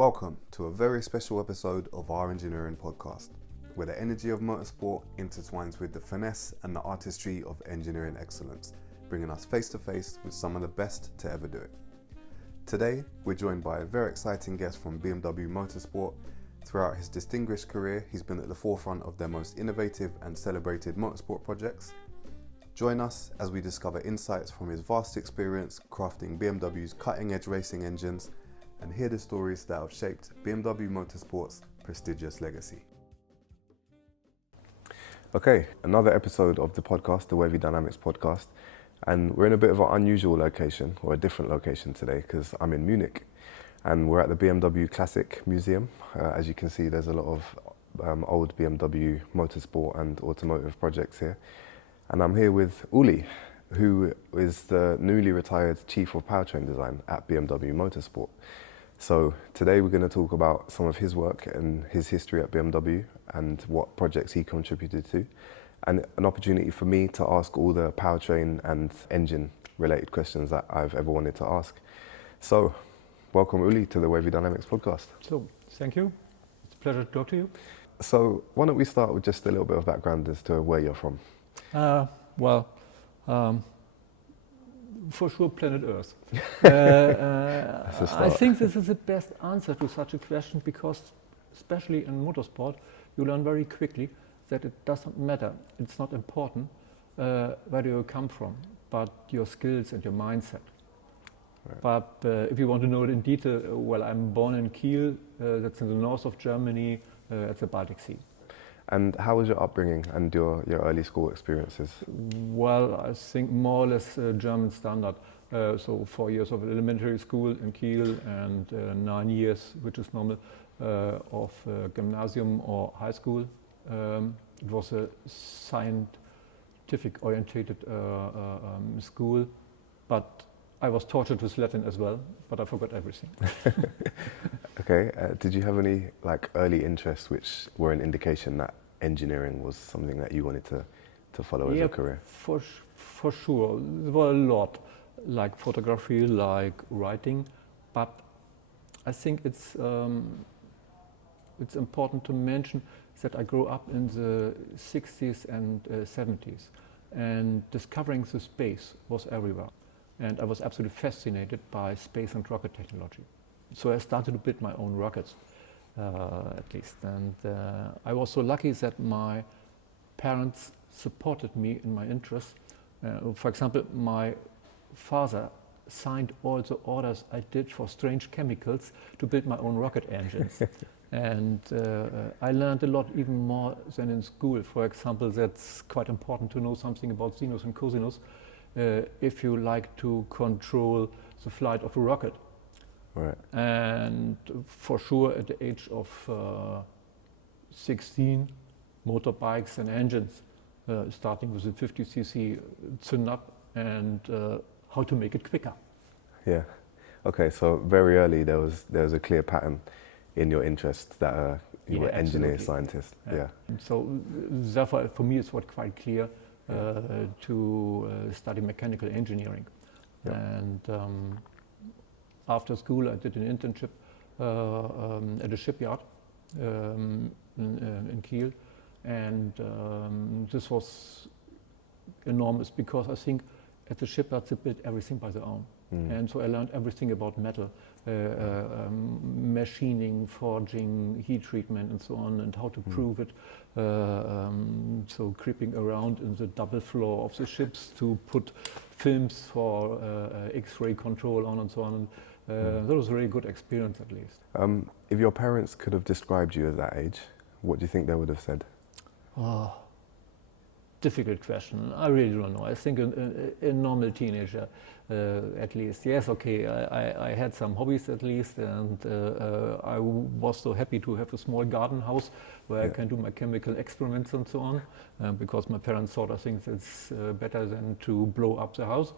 Welcome to a very special episode of our engineering podcast, where the energy of motorsport intertwines with the finesse and the artistry of engineering excellence, bringing us face to face with some of the best to ever do it. Today, we're joined by a very exciting guest from BMW Motorsport. Throughout his distinguished career, he's been at the forefront of their most innovative and celebrated motorsport projects. Join us as we discover insights from his vast experience crafting BMW's cutting-edge racing engines and hear the stories that have shaped BMW Motorsport's prestigious legacy. Okay, another episode of the podcast, the Wavy Dynamics podcast, and we're in a bit of an unusual location, or a different location today, because I'm in Munich, and we're at the BMW Classic Museum. As you can see, there's a lot of old BMW motorsport and automotive projects here, and I'm here with Uli, who is the newly retired Chief of Powertrain Design at BMW Motorsport. So today we're going to talk about some of his work and his history at BMW and what projects he contributed to, and an opportunity for me to ask all the powertrain and engine related questions that I've ever wanted to ask. So welcome Uli to the Wavy Dynamics podcast. So thank you, it's a pleasure to talk to you. So why don't we start with just a little bit of background as to where you're from? For sure, planet Earth. I think this is the best answer to such a question because, especially in motorsport, you learn very quickly that it doesn't matter. It's not important where do you come from, but your skills and your mindset. Right. But if you want to know it in detail, well, I'm born in Kiel, that's in the north of Germany, at the Baltic Sea. And how was your upbringing and your early school experiences? Well, I think more or less German standard. So 4 years of elementary school in Kiel and 9 years, which is normal, of gymnasium or high school. It was a scientific orientated school, but I was tortured with Latin as well, but I forgot everything. Okay, did you have any early interests which were an indication that engineering was something that you wanted to follow as a career? For sure. There were a lot, like photography, like writing, but I think it's important to mention that I grew up in the 60s and 70s, and discovering the space was everywhere. And I was absolutely fascinated by space and rocket technology. So I started to build my own rockets, at least. And I was so lucky that my parents supported me in my interest. For example, my father signed all the orders I did for strange chemicals to build my own rocket engines. And I learned a lot, even more than in school. For example, that's quite important to know something about sinus and cosinus if you like to control the flight of a rocket. Right. And for sure, at the age of 16, motorbikes and engines, starting with a 50cc tune-up and how to make it quicker. Yeah. Okay. So very early, there was a clear pattern in your interest that you were engineer, scientist. Yeah. And so therefore, for me, it's quite clear to study mechanical engineering. Yeah. And after school, I did an internship at a shipyard in Kiel, and this was enormous because I think at the shipyard they built everything by their own. And so I learned everything about metal, machining, forging, heat treatment and so on, and how to prove it. So creeping around in the double floor of the ships to put films for X-ray control on and so on. That was a really good experience, at least. If your parents could have described you at that age, what do you think they would have said? Oh, difficult question. I really don't know. I think a normal teenager, at least. Yes, okay, I had some hobbies at least, and I was so happy to have a small garden house where I can do my chemical experiments and so on, because my parents thought I think it's better than to blow up the house,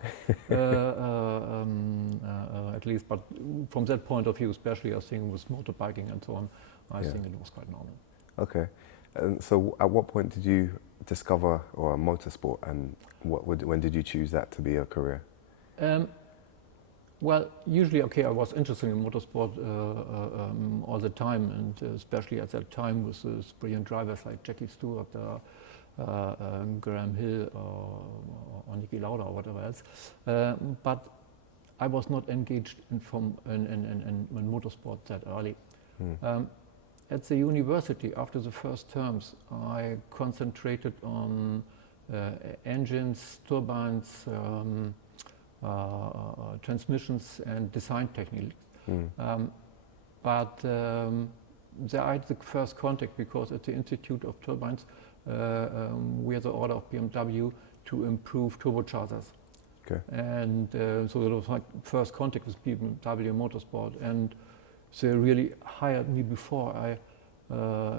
at least. But from that point of view, especially I think with motorbiking and so on, I think it was quite normal. Okay. And so at what point did you discover motorsport, and when did you choose that to be your career? Well, usually, okay, I was interested in motorsport all the time, and especially at that time with those brilliant drivers like Jackie Stewart, Graham Hill, or Niki Lauda, or whatever else. But I was not engaged in motorsport that early. At the university, after the first terms, I concentrated on engines, turbines, transmissions and design techniques. But there I had the first contact because at the Institute of Turbines we had the order of BMW to improve turbochargers. Okay. And so that was my first contact with BMW Motorsport, and they really hired me before I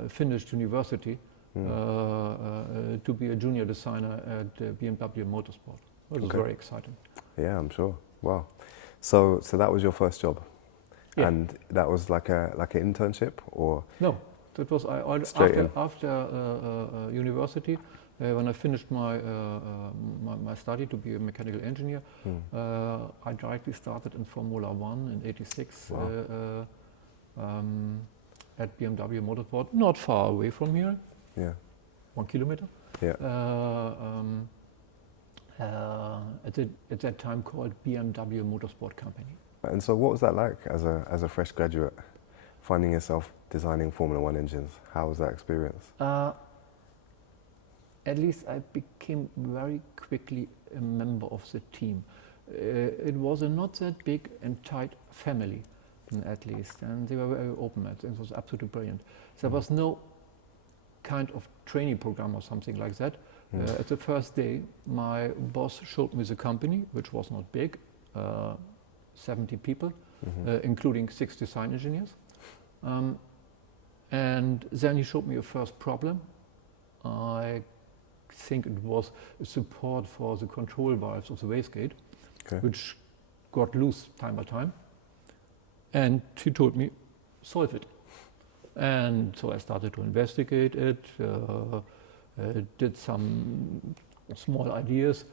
finished university to be a junior designer at BMW Motorsport. It was very exciting. Yeah, I'm sure. Wow. So that was your first job, and that was like an internship, or no? That was after university. When I finished my study to be a mechanical engineer, I directly started in Formula One in '86 at BMW Motorsport, not far away from here. Yeah. 1 kilometer. Yeah. At that time called BMW Motorsport Company. And so what was that like as a fresh graduate, finding yourself designing Formula One engines? How was that experience? At least I became very quickly a member of the team. It was a not that big and tight family, at least, and they were very open. It was absolutely brilliant. There was no kind of training program or something like that. At the first day, my boss showed me the company, which was not big, 70 people, including 6 design engineers. And then he showed me a first problem. I think it was a support for the control valves of the wastegate, which got loose time by time. And he told me, solve it. And so I started to investigate it, did some small ideas,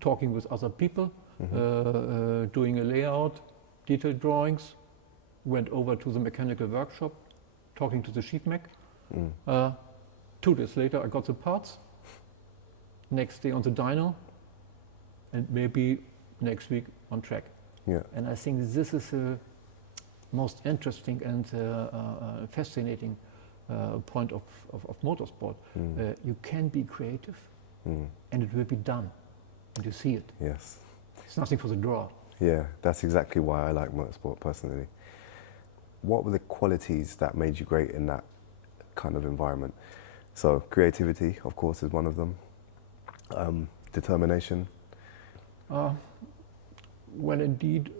talking with other people, doing a layout, detailed drawings, went over to the mechanical workshop, talking to the chief mech. 2 days later, I got the parts. Next day on the dyno, and maybe next week on track. Yeah. And I think this is the most interesting and fascinating point of motorsport. You can be creative, and it will be done, and you see it. Yes. It's nothing for the drawer. Yeah, that's exactly why I like motorsport personally. What were the qualities that made you great in that kind of environment? So creativity, of course, is one of them. Determination. Well, indeed,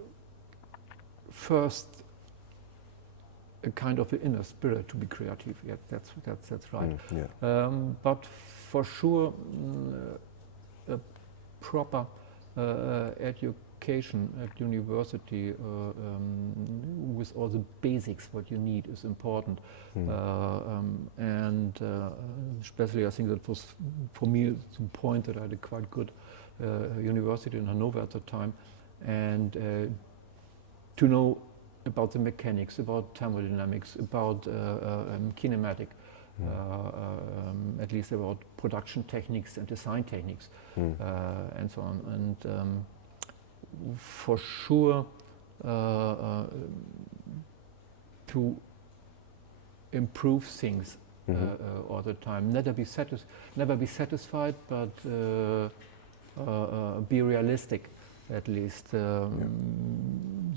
first a kind of an inner spirit to be creative. Yeah, that's right. But for sure, a proper education at university with all the basics what you need is important. And especially I think that was for me the point that I had a quite good university in Hanover at the time, and to know about the mechanics, about thermodynamics, about kinematic, at least about production techniques and design techniques, and so on. And for sure, to improve things all the time. Never be satisfied, but be realistic, at least.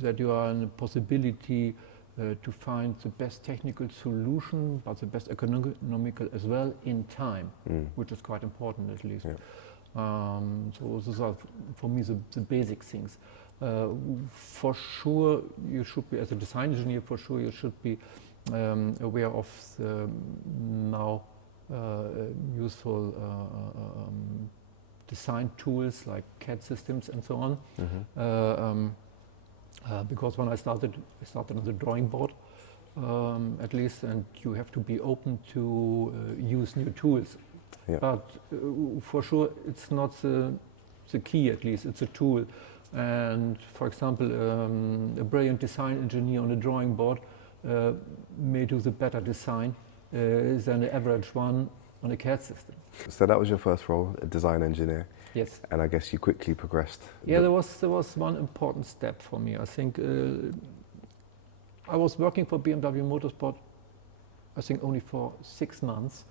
That you are in a possibility to find the best technical solution, but the best economical as well in time, which is quite important, at least. So those are, for me, the basic things. For sure, you should be, as a design engineer, for sure you should be aware of the now useful design tools like CAD systems and so on. Because when I started on the drawing board, at least, and you have to be open to use new tools. But for sure, it's not the key, at least. It's a tool. And for example, a brilliant design engineer on a drawing board may do the better design than the average one on a CAD system. So that was your first role, a design engineer, Yes. and I guess you quickly progressed. Yeah, there was one important step for me. I think I was working for BMW Motorsport, I think only for 6 months,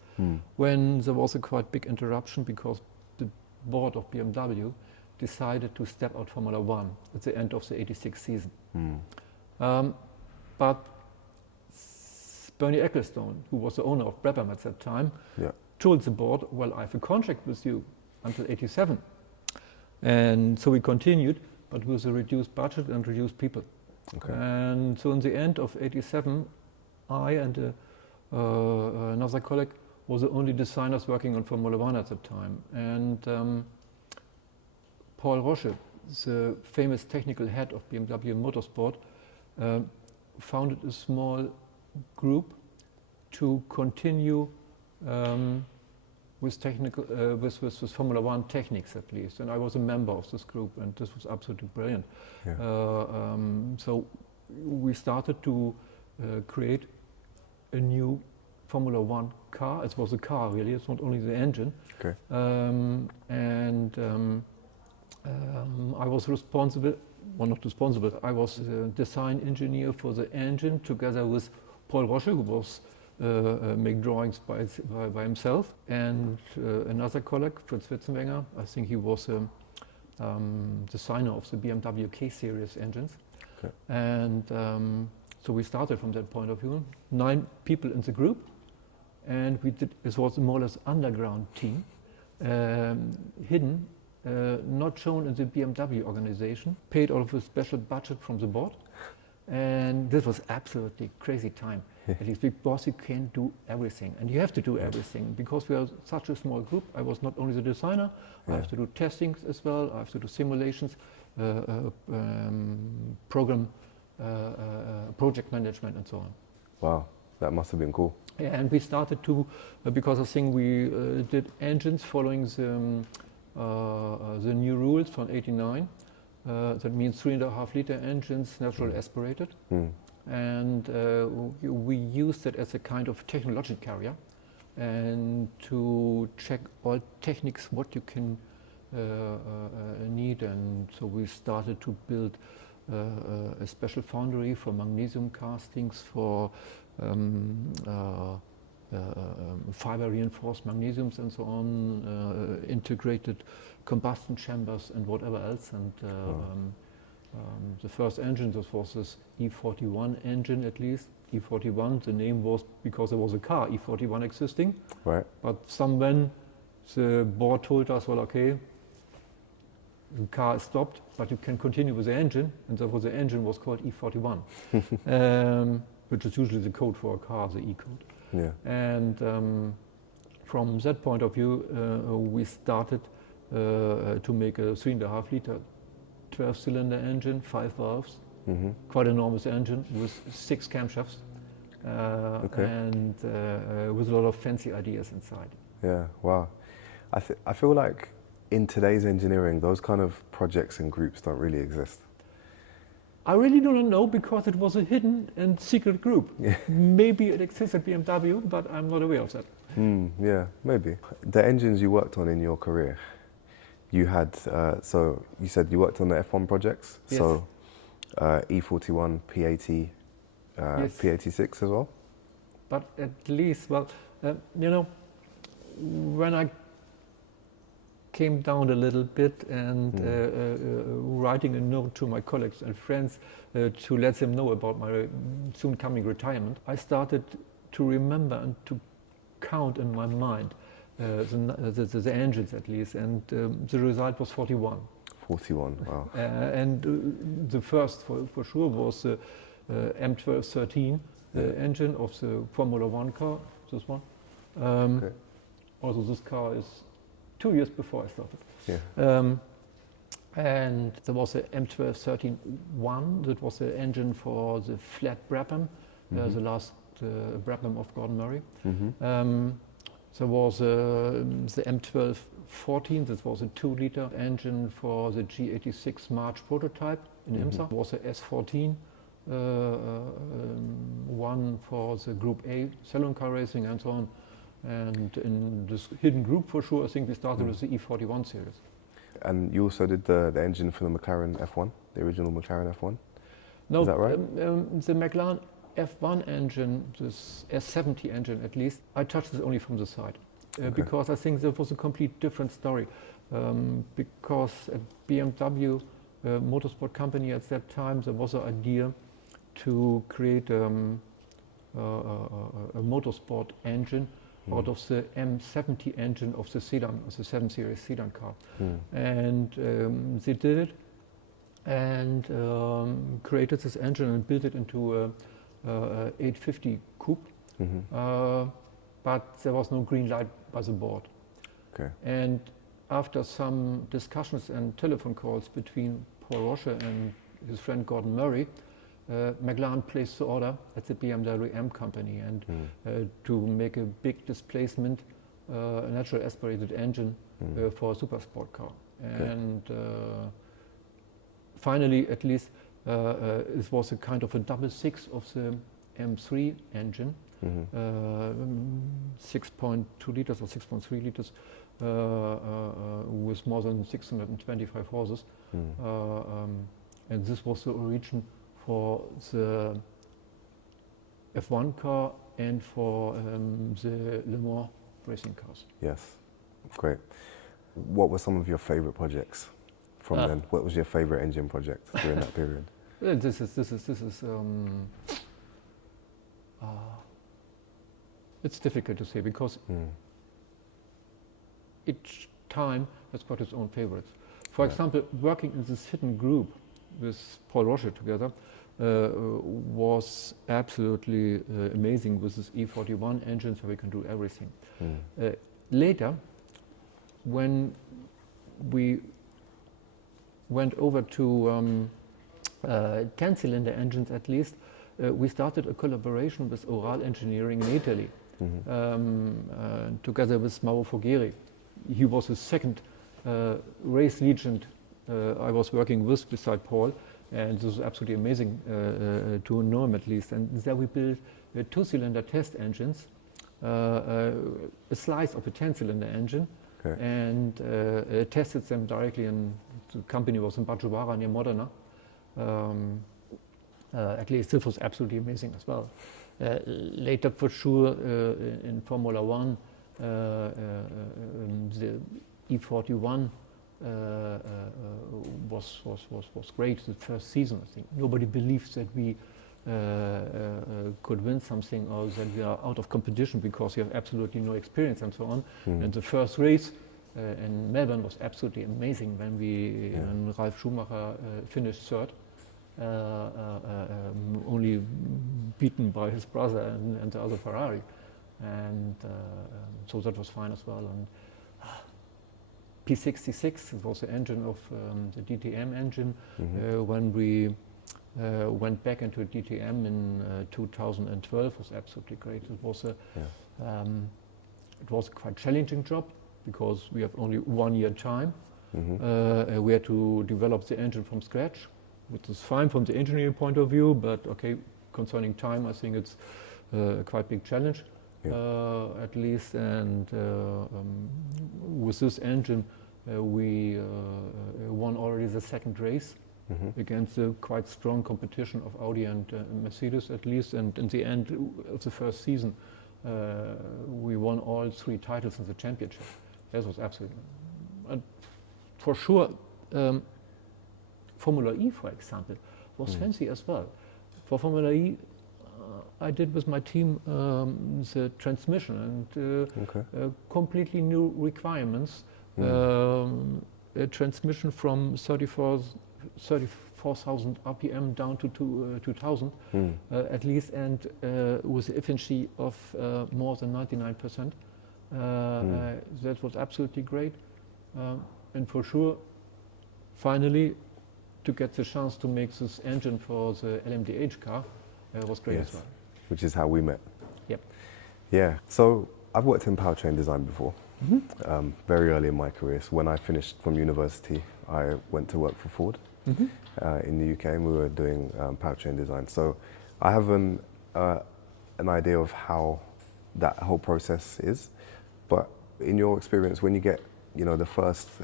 when there was a quite big interruption because the board of BMW decided to step out Formula One at the end of the '86 season. But Bernie Ecclestone, who was the owner of Brabham at that time, told the board, well, I have a contract with you until '87. And so we continued, but with a reduced budget and reduced people. Okay. And so in the end of '87, I and another colleague were the only designers working on Formula One at the time. And Paul Roche, the famous technical head of BMW Motorsport, founded a small group to continue with technical, with Formula One techniques at least, and I was a member of this group, and this was absolutely brilliant. Yeah. So we started to create a new Formula One car. It was a car really, it's not only the engine. Okay. I was responsible, well not responsible, I was the design engineer for the engine together with Paul Roche, who was make drawings by himself, and another colleague, Fritz Witzenwenger. I think he was a designer of the BMW K-series engines. Okay. And so we started from that point of view. 9 people in the group, and it was a more or less underground team, hidden, not shown in the BMW organization, paid out of a special budget from the board. And this was absolutely crazy time, at least because you can't do everything, and you have to do everything because we are such a small group. I was not only the designer, I have to do testings as well, I have to do simulations, program, project management and so on. Wow, that must have been cool. Yeah, and we started to, because I think we did engines following the new rules from '89. That means 3.5 liter engines, natural aspirated. And we used it as a kind of technology carrier and to check all techniques, what you can need. And so we started to build a special foundry for magnesium castings, for fiber reinforced magnesiums and so on, integrated combustion chambers and whatever else. And the first engine, this was this E41 engine at least. E41, the name was because there was a car, E41 existing. Right. But somewhen the board told us, well, okay, the car is stopped, but you can continue with the engine. And therefore the engine was called E41, which is usually the code for a car, the E code. Yeah. And from that point of view, we started to make a 3.5 liter 12-cylinder engine, 5 valves, quite enormous engine with 6 camshafts, and with a lot of fancy ideas inside. Yeah, wow. I feel like in today's engineering, those kind of projects and groups don't really exist. I really do not know because it was a hidden and secret group. Yeah. Maybe it exists at BMW, but I'm not aware of that. Yeah, maybe. The engines you worked on in your career, you had, so you said you worked on the F1 projects, Yes. so E41, P80, Yes. P86 as well? But at least, well, you know, when I came down a little bit and writing a note to my colleagues and friends to let them know about my soon coming retirement, I started to remember and to count in my mind the engines at least, and the result was 41. 41, wow. And the first for sure was the M1213 engine of the Formula One car, this one. Okay. Also this car is 2 years before I started. Yeah. And there was a M1213-1, that was the engine for the flat Brabham, the last Brabham of Gordon Murray. There was the 14. This was a 2-liter engine for the G86 March prototype in IMSA. It was a S14, one for the Group A salon car racing and so on. And in this hidden group, for sure, I think we started with the E41 series. And you also did the engine for the McLaren F1, the original McLaren F1? No, is that right? The McLaren F1 engine, this S70 engine at least, I touched this only from the side. Because I think there was a complete different story. Because at BMW Motorsport company at that time, there was an idea to create a motorsport engine out of the M70 engine of the sedan, of the 7 Series sedan car. And they did it and created this engine and built it into a 850 coupe. But there was no green light by the board. Okay. And after some discussions and telephone calls between Paul Roche and his friend Gordon Murray, McLaren placed the order at the BMW M company and to make a big displacement, a natural aspirated engine for a super sport car. And finally, at least, it was a kind of a double six of the M3 engine, 6.2 liters or 6.3 liters with more than 625 horses. And this was the origin for the F1 car and for the Le Mans racing cars. Yes, great. What were some of your favorite projects from then? What was your favorite engine project during that period? This is it's difficult to say because each time has got its own favorites. For example, working in this hidden group with Paul Roche together was absolutely amazing with this E41 engine, so we can do everything. Later, when we went over to 10-cylinder engines at least, we started a collaboration with Oral Engineering in Italy, together with Mauro Fogheri. He was the second race legend I was working with beside Paul, and this was absolutely amazing to know him at least. And there we built 2-cylinder test engines, a slice of a 10-cylinder engine, and tested them directly, and the company was in Baggioara near Modena. At least this was absolutely amazing as well. Later, for sure, in Formula One, the E41 was great the first season. I think nobody believes that we could win something or that we are out of competition because you have absolutely no experience and so on. And the first race in Melbourne was absolutely amazing when when Ralf Schumacher finished third, only beaten by his brother and the other Ferrari, and so that was fine as well. And P66, it was the engine of the DTM engine. When we went back into DTM in 2012, was absolutely great. It was a quite challenging job because we have only 1 year time. We had to develop the engine from scratch, which is fine from the engineering point of view, but okay, concerning time, I think it's a quite big challenge, at least. And with this engine, we won already the second race against a quite strong competition of Audi and Mercedes, at least. And in the end of the first season, we won all 3 titles in the championship. That was absolutely, and for sure. Formula E, for example, was fancy as well. For Formula E, I did with my team the transmission and completely new requirements. A transmission from 34,000 RPM down to 2,000 at least, and with efficiency of more than 99%. That was absolutely great. And for sure, finally, to get the chance to make this engine for the LMDH car was great as well. Which is how we met. Yep. Yeah, so I've worked in powertrain design before, Very early in my career. So when I finished from university, I went to work for Ford in the UK, and we were doing powertrain design. So I have an idea of how that whole process is. But in your experience, when you get, you know, the first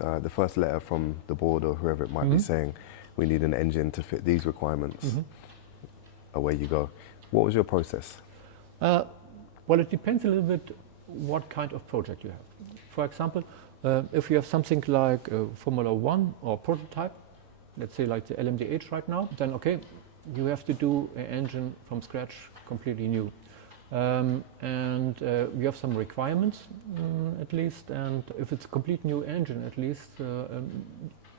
letter from the board or whoever it might be saying, we need an engine to fit these requirements, away you go. What was your process? Well, it depends a little bit what kind of project you have. For example, if you have something like Formula One or prototype, let's say like the LMDH right now, then okay, you have to do an engine from scratch, completely new. And you have some requirements at least, and if it's a complete new engine at least,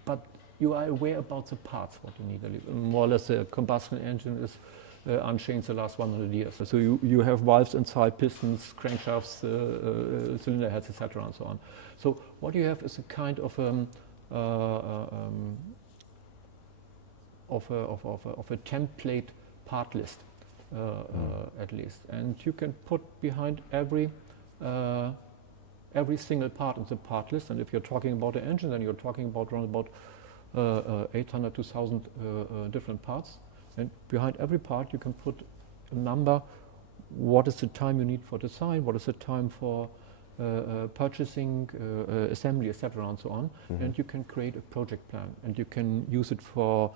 but you are aware about the parts, what you need. More or less the combustion engine is unchanged the last 100 years. So you have valves inside, pistons, crankshafts, cylinder heads, etc. and so on. So what you have is a kind of a template part list, at least, and you can put behind every single part in the part list. And if you're talking about an engine, then you're talking about around about 800 to 1,000 different parts. And behind every part you can put a number. What is the time you need for design? What is the time for purchasing, assembly, etc. and so on. And you can create a project plan, and you can use it for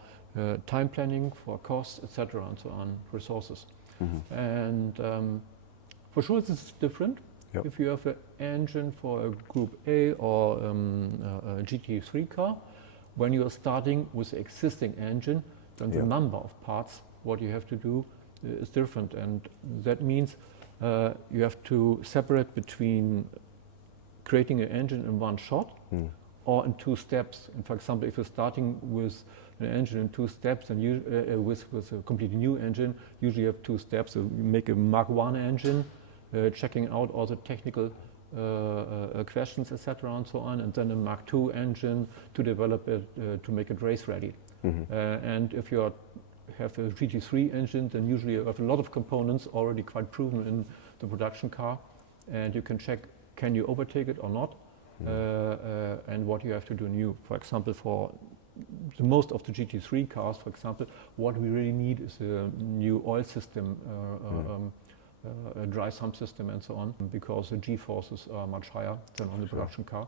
time planning, for costs, etc. and so on, resources. And for sure this is different. Yep. If you have an engine for a Group A or a GT3 car, when you are starting with the existing engine, then the number of parts, what you have to do is different. And that means you have to separate between creating an engine in one shot or in two steps. And for example, if you're starting with an engine in 2 steps and you, with a completely new engine, usually you have 2 steps. So you make a Mark I engine, checking out all the technical questions, etc. and so on, and then a Mark II engine to develop it, to make it race ready. And if you have a GT3 engine, then usually you have a lot of components already quite proven in the production car, and you can check, can you overtake it or not, and what you have to do new. For example, for the most of the GT3 cars, for example, what we really need is a new oil system, a dry sump system and so on, because the G-forces are much higher than on the production car,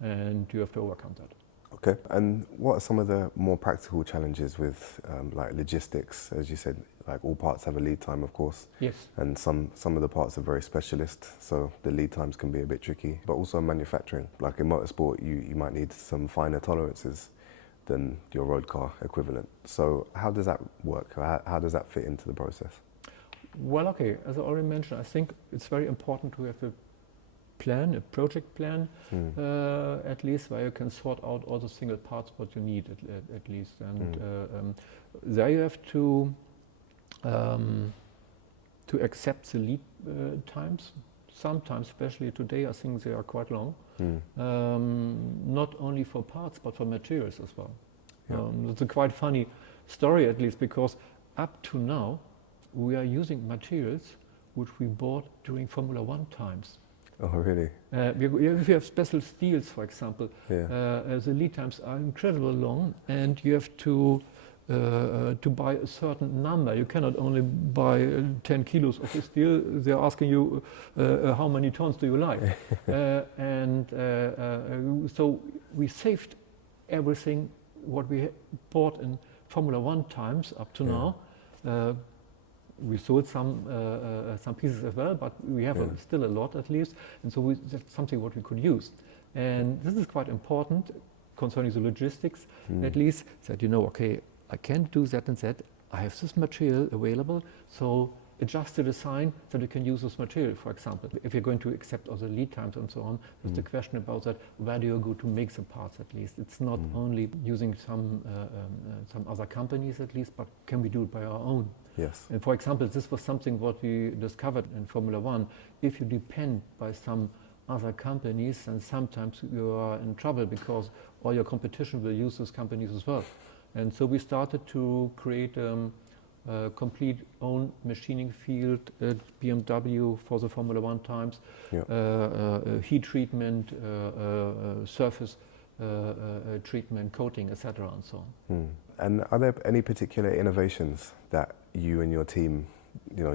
and you have to overcome that. Okay, and what are some of the more practical challenges with like logistics? As you said, like all parts have a lead time, of course. Yes. And some of the parts are very specialist, so the lead times can be a bit tricky. But also manufacturing, like in motorsport, you might need some finer tolerances than your road car equivalent. So how does that work? How does that fit into the process? Well, okay, as I already mentioned, I think it's very important to have a plan, a project plan, at least, where you can sort out all the single parts what you need at least. And there you have to accept the lead times. Sometimes, especially today, I think they are quite long. Not only for parts, but for materials as well. It's a quite funny story, at least, because up to now, we are using materials which we bought during Formula One times. Oh, really? If you have special steels, for example, the lead times are incredibly long, and you have to buy a certain number. You cannot only buy 10 kilos of the steel. They're asking you how many tons do you like, so we saved everything what we bought in Formula One times up to now. We sold some pieces as well, but we have still a lot at least, and so that's something what we could use. And this is quite important concerning the logistics, at least, that you know, okay, I can't do that and that. I have this material available, so adjust the design so you can use this material, for example. If you're going to accept all the lead times and so on, there's the question about that, where do you go to make the parts at least? It's not only using some other companies at least, but can we do it by our own? Yes. And for example, this was something what we discovered in Formula One. If you depend by some other companies, then sometimes you are in trouble because all your competition will use those companies as well. And so we started to create complete own machining field at BMW for the Formula One times, heat treatment, surface treatment, coating, etc. and so on. And are there any particular innovations that you and your team,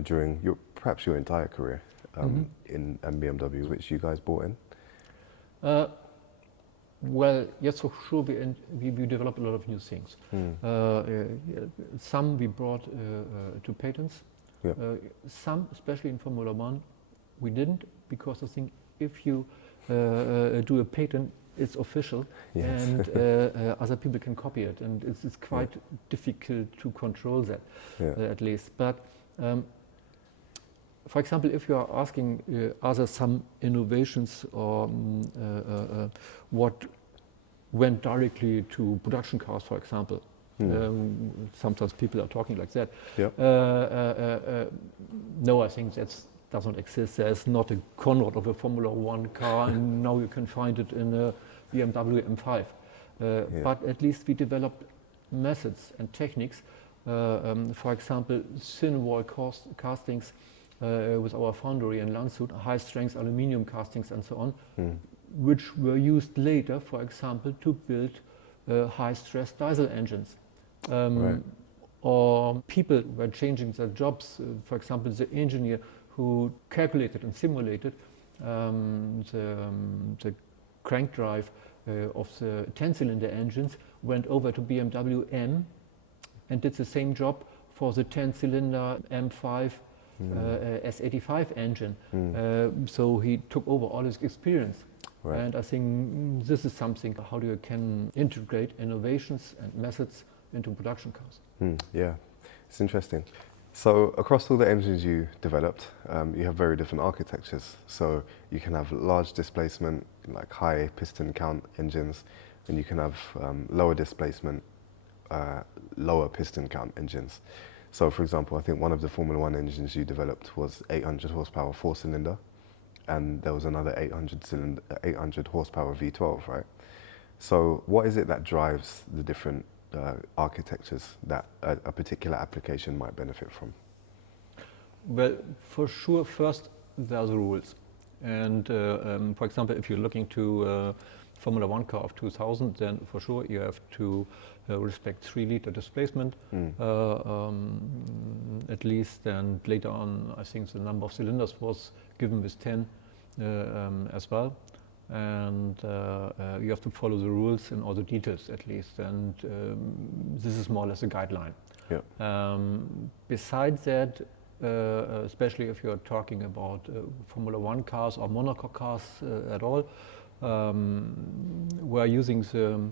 during perhaps your entire career in BMW, which you guys brought in? Well, yes, for sure, we developed a lot of new things. Some we brought to patents. Some, especially in Formula One, we didn't, because I think if you do a patent, it's official, and other people can copy it, and it's quite difficult to control that, at least. But for example, if you are asking, are there some innovations or what went directly to production cars, for example? Sometimes people are talking like that. No, I think that does not exist. There's not a Conrad of a Formula One car, and now you can find it in a BMW M5. But at least we developed methods and techniques. For example, thin wall castings with our foundry in Landshut, high strength aluminium castings and so on, which were used later, for example, to build high stress diesel engines. Or people were changing their jobs. For example, the engineer who calculated and simulated the crank drive of the 10-cylinder engines went over to BMW M and did the same job for the 10-cylinder M5 S85 engine. So he took over all his experience. And I think this is something, how you can integrate innovations and methods into production cars. Yeah, it's interesting. So across all the engines you developed, you have very different architectures. So you can have large displacement, like high piston count engines, and you can have lower displacement, lower piston count engines. So for example, I think one of the Formula One engines you developed was 800 horsepower 4-cylinder, and there was another 800 horsepower V12, right? So what is it that drives the different architectures that a particular application might benefit from? Well, for sure, first there are the rules. And for example, if you're looking to Formula One car of 2000, then for sure you have to respect 3-liter displacement, at least, and later on I think the number of cylinders was given with 10 as well. And you have to follow the rules in all the details at least, and this is more or less a guideline. Besides that, especially if you're talking about Formula One cars or monocoque cars at all, we're using the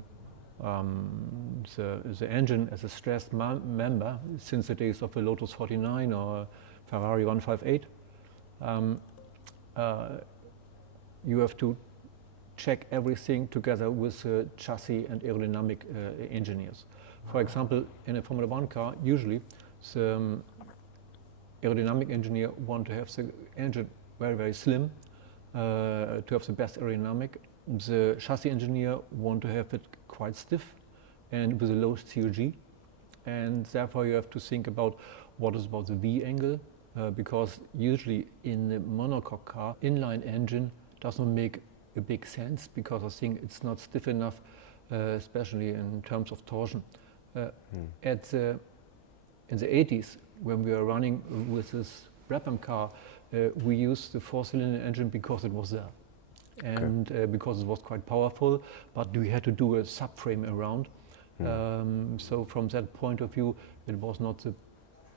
engine as a stressed member since the days of the Lotus 49 or Ferrari 158. You have to check everything together with chassis and aerodynamic engineers. For example, in a Formula One car, usually the aerodynamic engineer want to have the engine very, very slim to have the best aerodynamic. The chassis engineer want to have it quite stiff and with a low COG. And therefore you have to think about what is about the V angle, because usually in the monocoque car, inline engine does not make a big sense, because I think it's not stiff enough, especially in terms of torsion. In the 80s, when we were running with this RPM car, we used the 4-cylinder engine because it was there, and because it was quite powerful, but we had to do a subframe around. So from that point of view, it was not the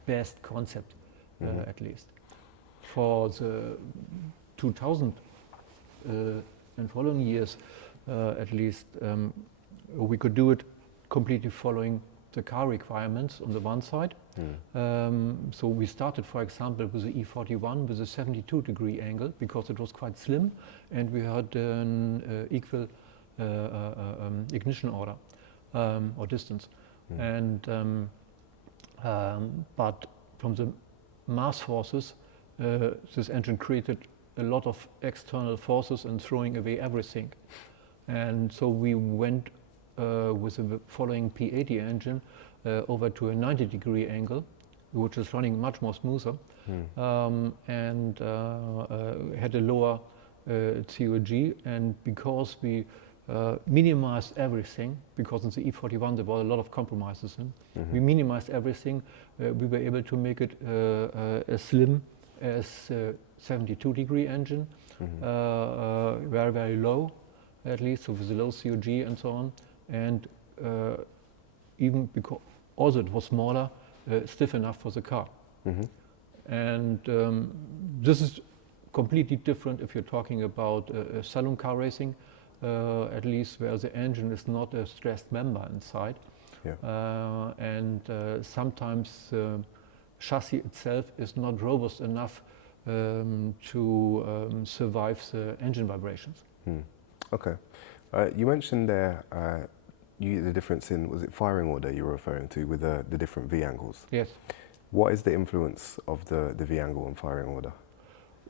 best concept, at least. For the 2000 and following years, at least, we could do it completely following the car requirements on the one side. So we started, for example, with the E41 with a 72-degree angle because it was quite slim, and we had an equal ignition order or distance. And but from the mass forces, this engine created a lot of external forces and throwing away everything. And so we went with the following P80 engine over to a 90-degree angle, which is running much more smoother, and had a lower COG. And because we minimized everything, because in the E41 there were a lot of compromises in, we minimized everything. We were able to make it as slim as 72-degree engine, very, very low, at least, so with a low COG and so on. And even because also it was smaller, stiff enough for the car. And this is completely different if you're talking about saloon car racing, at least where the engine is not a stressed member inside. And sometimes chassis itself is not robust enough to survive the engine vibrations. Okay. You mentioned there the difference in, was it firing order you were referring to with the different V angles? Yes. What is the influence of the V angle and firing order?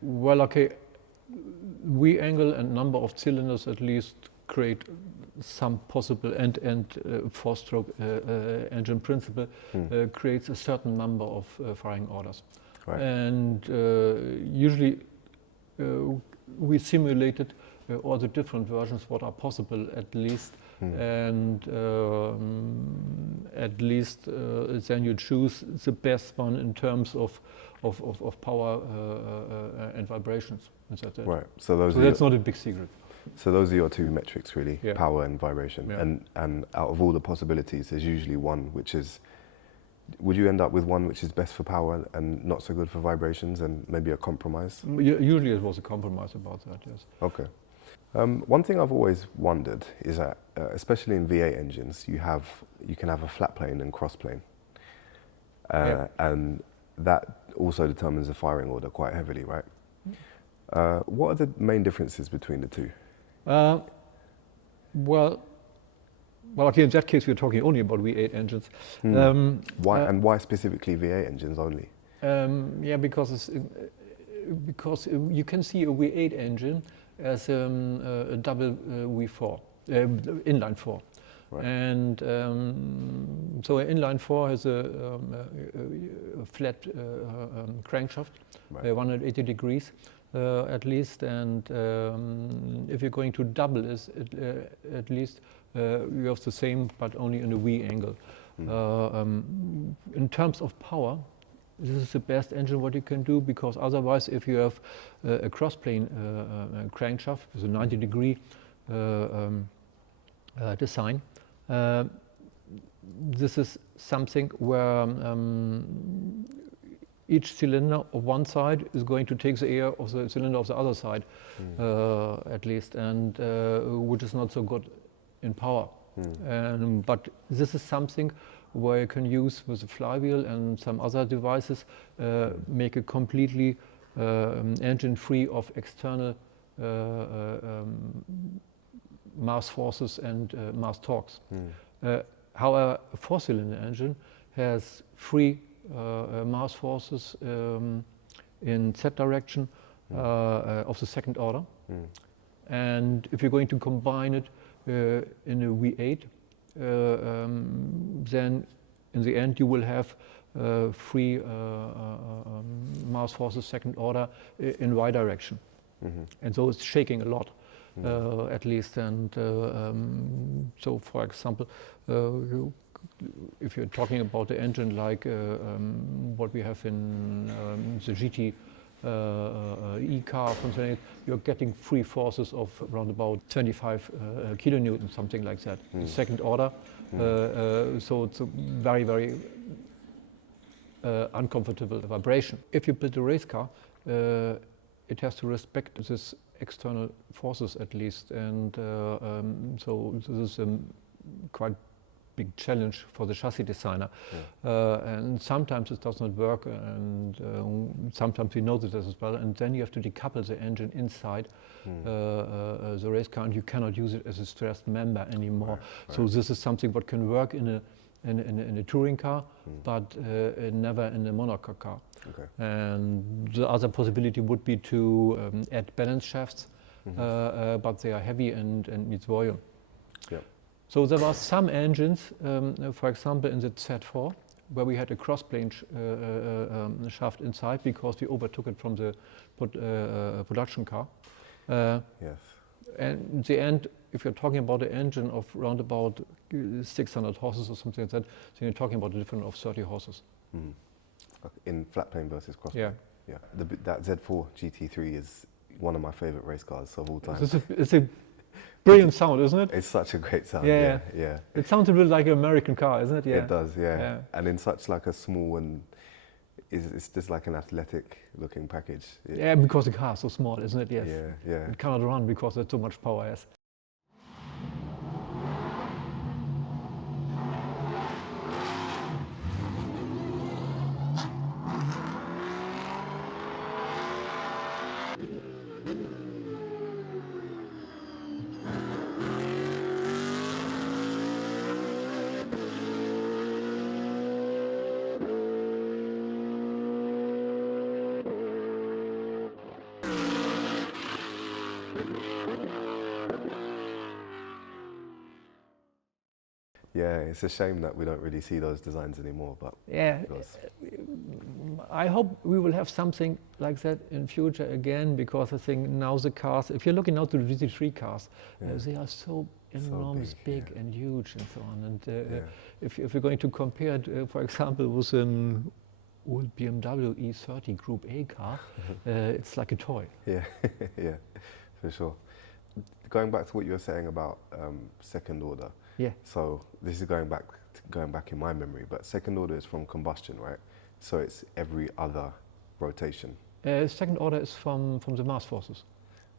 Well, okay, V angle and number of cylinders at least create some possible and four-stroke engine principle creates a certain number of firing orders. Right. And usually we simulated all the different versions what are possible at least, and at least then you choose the best one in terms of power and vibrations. Right. So that's not a big secret. So those are your two metrics really, yeah. Power and vibration. Yeah. And out of all the possibilities, there's usually one which is, would you end up with one which is best for power and not so good for vibrations, and maybe a compromise? Usually it was a compromise about that, yes. Okay. One thing I've always wondered is that, especially in V8 engines, you can have a flat plane and cross plane. And that also determines the firing order quite heavily, right? What are the main differences between the two? Well, okay, in that case we're talking only about V8 engines. Why specifically V8 engines only? Yeah, because you can see a V8 engine as a double V4, inline 4. Right. And so an inline 4 has a flat crankshaft, right. 180 degrees at least, and if you're going to double this, at least you have the same, but only in a V angle. In terms of power, this is the best engine what you can do, because otherwise if you have a cross-plane crankshaft with a 90-degree design, this is something where each cylinder of one side is going to take the air of the cylinder of the other side, at least, and which is not so good in power. But this is something where you can use with the flywheel and some other devices, make a completely engine free of external mass forces and mass torques. However, a four-cylinder engine has free mass forces in Z direction of the second order. And if you're going to combine it in a V8, then in the end you will have free mass forces second order in Y direction. And so it's shaking a lot, at least. And so, for example, if you're talking about the engine like what we have in the GT E-car, you're getting free forces of around about 25 kilonewtons, something like that, second order. So it's a very, very uncomfortable vibration. If you build a race car, it has to respect this external forces at least, and so this is a quite big challenge for the chassis designer. And sometimes it does not work, and sometimes we know this as well, and then you have to decouple the engine inside the race car, and you cannot use it as a stressed member anymore. So this is something what can work in a touring car, but never in a monocoque car. And the other possibility would be to add balance shafts, but they are heavy and needs volume. So there were some engines, for example in the Z4, where we had a cross-plane shaft inside because we overtook it from the production car. Yes. And in the end, if you're talking about an engine of around about 600 horses or something like that, then you're talking about a difference of 30 horses. Mm. In flat plane versus cross Yeah. plane. Yeah. That Z4 GT3 is one of my favorite race cars of all time. It's a brilliant sound, isn't it? It's such a great sound. Yeah. Yeah. It sounds a bit like an American car, isn't it? Yeah. It does, yeah. Yeah. And in such like a small and it's just like an athletic looking package. Yeah, because the car is so small, isn't it? Yes. Yeah. It cannot run because there's so much power. Yes. Yeah, it's a shame that we don't really see those designs anymore, but Yeah. it was- I hope we will have something like that in future again, because I think now the cars, if you're looking now to the GT3 cars, they are so enormous, big yeah. and huge and so on. And Yeah. if you're going to compare it, for example, with an old BMW E30 Group A car, it's like a toy. Yeah, yeah, for sure. Going back to what you were saying about second order. Yeah. So this is going back in my memory, but second order is from combustion, right? So it's every other rotation. Second order is from the mass forces.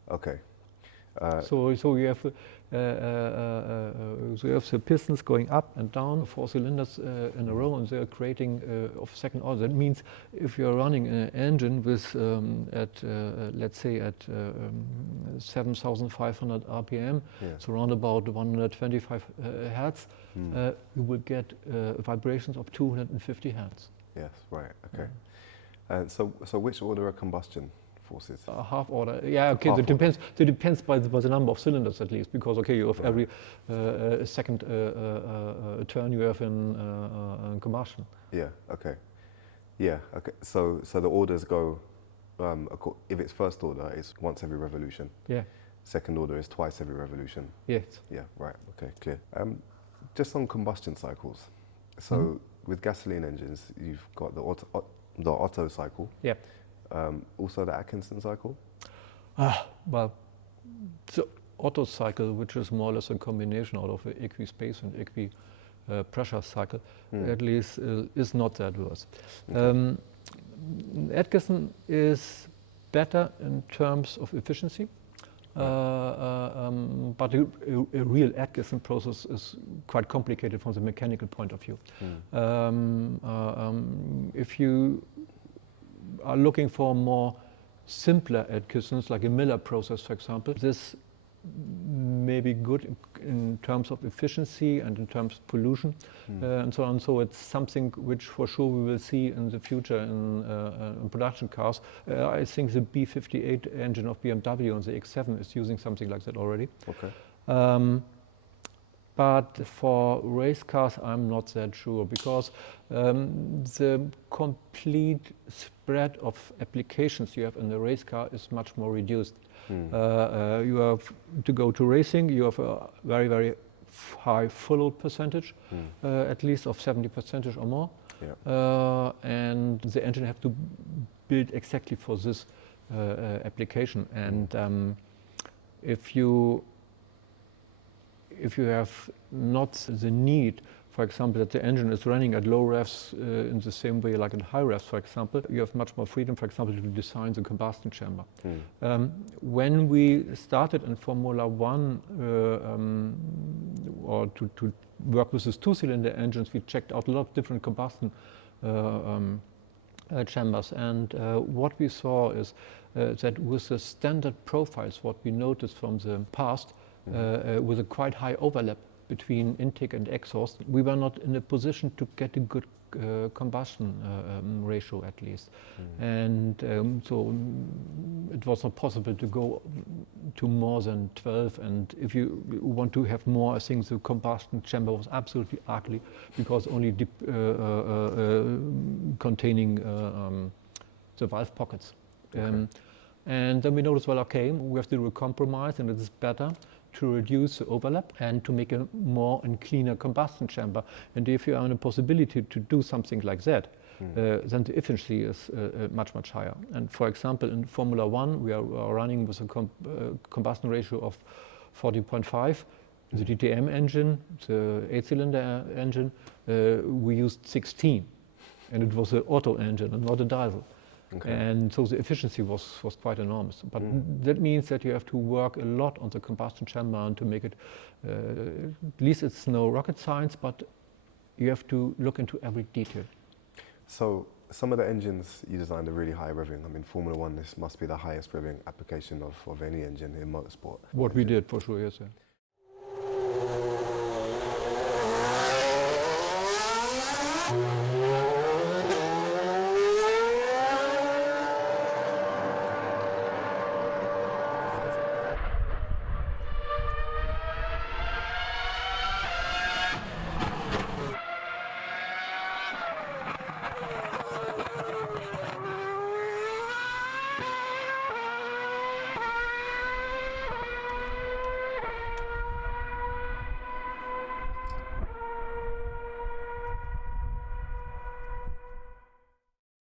Okay. So you have the pistons going up and down, 4 cylinders in a row, and they're creating of second order. That means if you're running an engine with let's say at 7,500 RPM, so around about 125 hertz, you will get vibrations of 250 hertz. Yes, right. Okay. And so which order are combustion forces? Half order, yeah. Okay, Half it depends. It depends by the number of cylinders at least, because okay, you have every second turn you have in combustion. Yeah. Okay. Yeah. Okay. So the orders go. If it's first order, it's once every revolution. Yeah. Second order is twice every revolution. Yes. Yeah. Right. Okay. Clear. Just on combustion cycles. So with gasoline engines, you've got the Otto cycle. Yeah. Also the Atkinson cycle? Well, the Otto cycle, which is more or less a combination out of the equi-space and equi-pressure cycle, at least is not that worse. Okay. Atkinson is better in terms of efficiency, but a real Atkinson process is quite complicated from the mechanical point of view. If you are looking for more simpler Atkinsons, like a Miller process, for example, this may be good in terms of efficiency and in terms of pollution and so on. So it's something which for sure we will see in the future in production cars. I think the B58 engine of BMW and the X7 is using something like that already. Okay. But for race cars, I'm not that sure, because the complete spread of applications you have in the race car is much more reduced. You have to go to racing, you have a very, very high full load percentage, at least of 70% or more. Yeah. And the engine have to build exactly for this application. And if you have not the need, for example, that the engine is running at low revs in the same way like in high revs, for example, you have much more freedom, for example, to design the combustion chamber. When we started in Formula One or to work with these 2-cylinder engines, we checked out a lot of different combustion chambers, and what we saw is that with the standard profiles, what we noticed from the past, with a quite high overlap between intake and exhaust, we were not in a position to get a good combustion ratio at least. And so it was not possible to go to more than 12. And if you want to have more, I think the combustion chamber was absolutely ugly because only containing the valve pockets. Okay. And then we noticed, well, okay, we have to do a compromise, and it is better to reduce the overlap and to make a more and cleaner combustion chamber. And if you are in a possibility to do something like that, then the efficiency is much, much higher. And for example, in Formula One, we are running with a combustion ratio of 14.5. The DTM engine, the 8-cylinder engine, we used 16. And it was an auto engine and not a diesel. Okay. And so the efficiency was quite enormous. But that means that you have to work a lot on the combustion chamber and to make it, at least it's no rocket science, but you have to look into every detail. So some of the engines you designed are really high revving. I mean, Formula One, this must be the highest revving application of any engine in motorsport. What we did, for sure, yes, sir.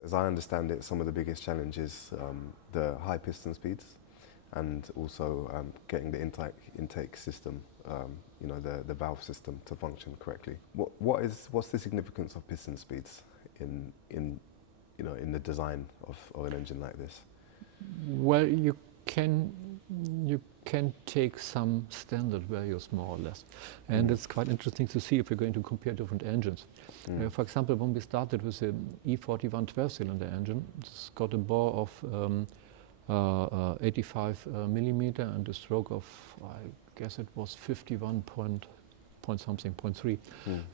As I understand it, some of the biggest challenges the high piston speeds and also getting the intake system, the valve system to function correctly. What's the significance of piston speeds in the design of an engine like this? Well, you can take some standard values more or less, and it's quite interesting to see if you're going to compare different engines. For example, when we started with the E41 12-cylinder engine, it's got a bore of 85 millimeter and a stroke of, I guess it was 51.3.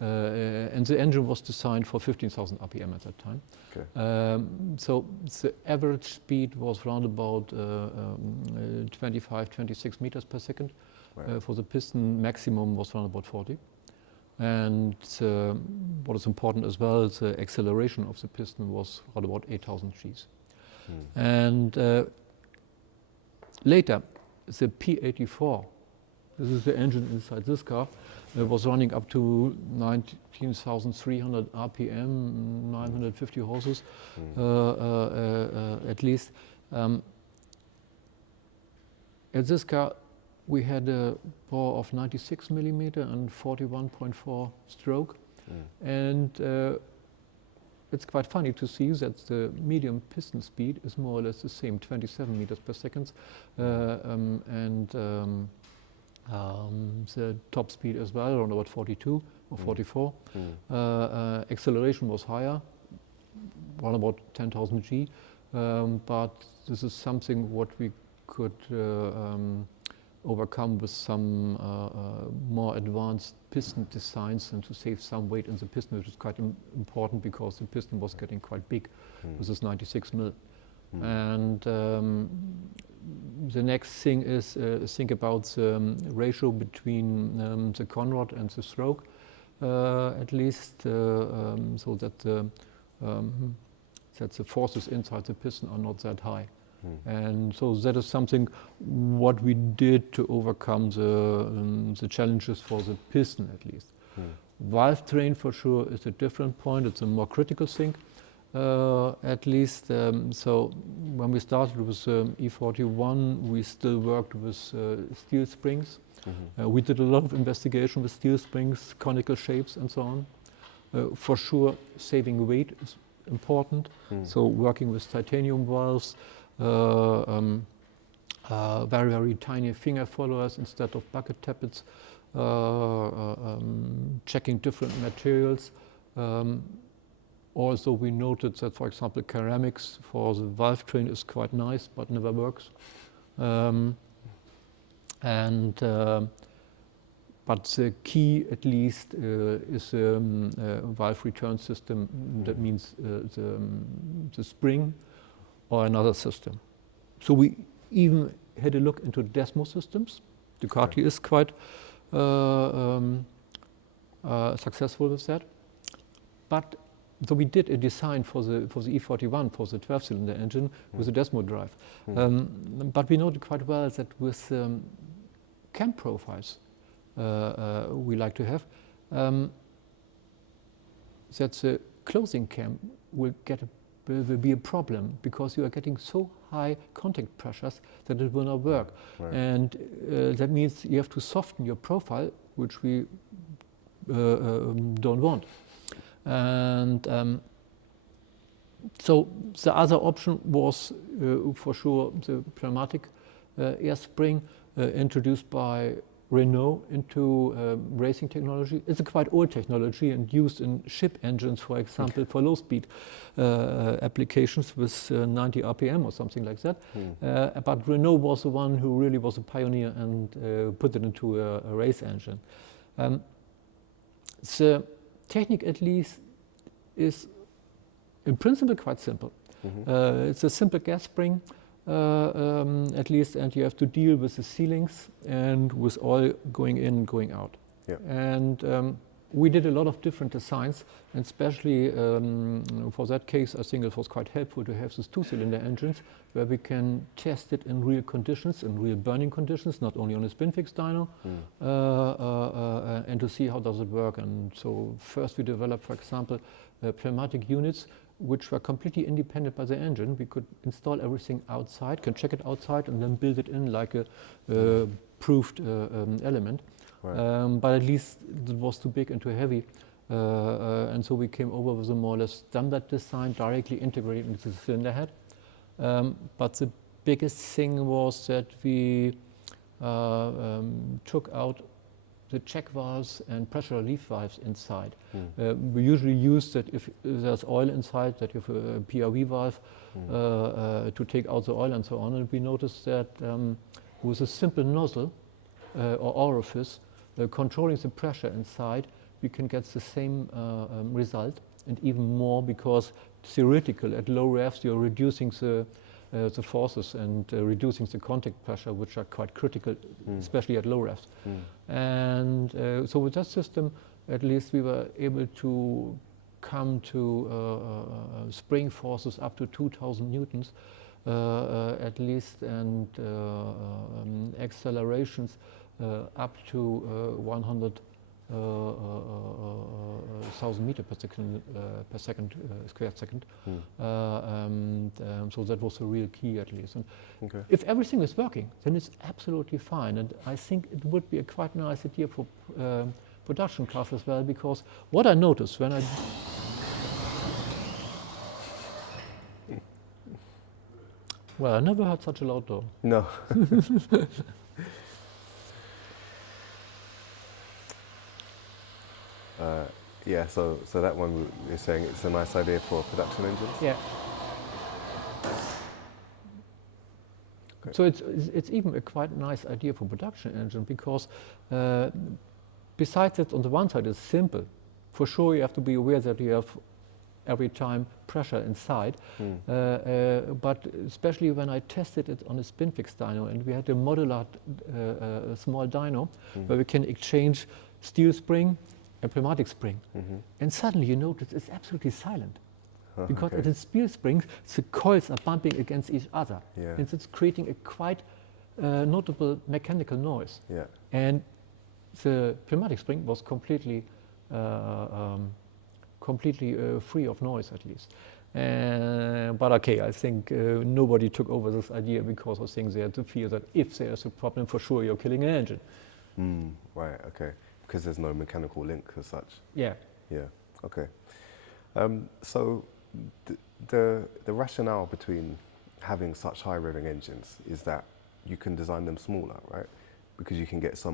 And the engine was designed for 15,000 RPM at that time. Okay. So the average speed was around about 25, 26 meters per second. Right. For the piston, maximum was around about 40. And what is important as well, the acceleration of the piston was around about 8,000 Gs. And later, the P84, this is the engine inside this car, was running up to 19,300 RPM, 950 horses, at least. At this car, we had a bore of 96 millimeter and 41.4 stroke. And it's quite funny to see that the medium piston speed is more or less the same, 27 meters per second. The top speed as well, around about 42 or 44. Acceleration was higher, around about 10,000 G. But this is something what we could overcome with some more advanced piston designs and to save some weight in the piston, which is quite important because the piston was getting quite big with this 96 mil. And the next thing is think about the ratio between the conrod and the stroke, at least, so that the forces inside the piston are not that high. And so that is something what we did to overcome the challenges for the piston, at least. Valvetrain for sure is a different point. It's a more critical thing, at least. So when we started with E41, we still worked with steel springs. We did a lot of investigation with steel springs, conical shapes, and so on. For sure, saving weight is important. So working with titanium valves, very, very tiny finger followers instead of bucket tappets, checking different materials. Also, we noted that, for example, ceramics for the valve train is quite nice, but never works. But the key, at least, is a valve return system. That means the spring or another system. So we even had a look into Desmo systems. Ducati is quite successful with that. But so we did a design for the E41 for the 12-cylinder engine with a Desmo drive. But we noted quite well that with cam profiles we like to have, that the closing cam will be a problem because you are getting so high contact pressures that it will not work. Right. And that means you have to soften your profile, which we don't want. And so the other option was for sure the pneumatic air spring introduced by Renault into racing technology. It's a quite old technology and used in ship engines, for example, for low-speed applications with 90 RPM or something like that. But Renault was the one who really was a pioneer and put it into a race engine. The technique, at least, is in principle quite simple. It's a simple gas spring, at least, and you have to deal with the ceilings and with oil going in and going out. Yeah. And we did a lot of different designs, and especially for that case, I think it was quite helpful to have these two-cylinder engines where we can test it in real conditions, in real burning conditions, not only on a spin-fixed dyno, and to see how does it work. And so first we developed, for example, pneumatic units which were completely independent by the engine. We could install everything outside, can check it outside, and then build it in like a proved element. Right. But at least it was too big and too heavy. And so we came over with a more or less standard design, directly integrated into the cylinder head. But the biggest thing was that we took out the check valves and pressure relief valves inside. We usually use that if there's oil inside, that you have a PRV valve to take out the oil and so on. And we noticed that with a simple nozzle or orifice controlling the pressure inside, we can get the same result and even more, because theoretically at low revs you're reducing the forces and reducing the contact pressure, which are quite critical, especially at low revs. And so with that system, at least we were able to come to spring forces up to 2,000 newtons at least, and accelerations up to 100,000 meters per second, square second. So that was a real key, at least. And if everything is working, then it's absolutely fine. And I think it would be a quite nice idea for production cars as well, because what I noticed when I well, I never heard such a loud door. No. Yeah, so that one you're saying it's a nice idea for production engines? Yeah. Okay. So it's even a quite nice idea for production engine, because besides that, on the one side it's simple. For sure you have to be aware that you have every time pressure inside, but especially when I tested it on a spin-fixed dyno, and we had a modular small dyno where we can exchange steel spring and pneumatic spring, and suddenly you notice it's absolutely silent, because at the steel springs the coils are bumping against each other, and it's creating a quite notable mechanical noise. And the pneumatic spring was completely free of noise, at least. But okay, I think nobody took over this idea, because I think they had to fear that if there's a problem, for sure you're killing an engine. Right, okay. Because there's no mechanical link as such. Yeah. Yeah, okay. So the rationale between having such high revving engines is that you can design them smaller, right? Because you can get so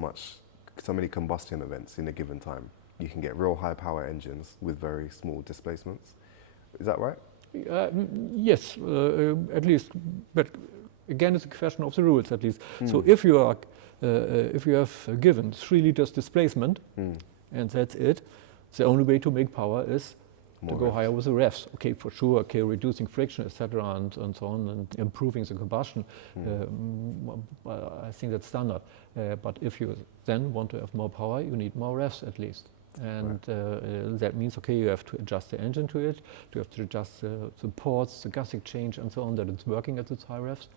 many combustion events in a given time. You can get real high power engines with very small displacements. Is that right? Yes, at least. But again, it's a question of the rules, at least. So if you are, if you have given 3 liters displacement, and that's it, the only way to make power is More to go revs. higher with the revs. Okay, for sure. Okay, reducing friction, etc., and so on, and improving the combustion. I think that's standard. But if you then want to have more power, you need more revs at least. And that means, okay, you have to adjust the engine to it. You have to adjust the ports, the gas exchange, and so on, that it's working at its high revs.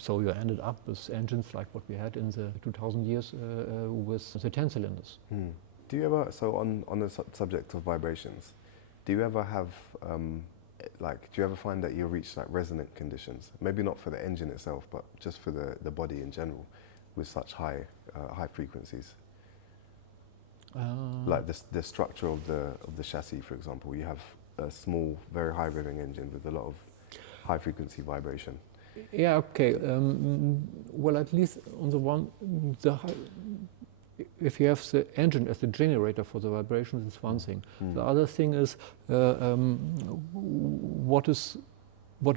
So you ended up with engines like what we had in the 2000 years with the 10 cylinders. Do you ever, so on the subject of vibrations, do you ever have, do you ever find that you reach like resonant conditions? Maybe not for the engine itself, but just for the body in general, with such high frequencies? Like the structure of the chassis, for example, you have a small, very high revving engine with a lot of high frequency vibration. Yeah, okay. Well, at least on the one, if you have the engine as the generator for the vibrations, it's one thing. The other thing is what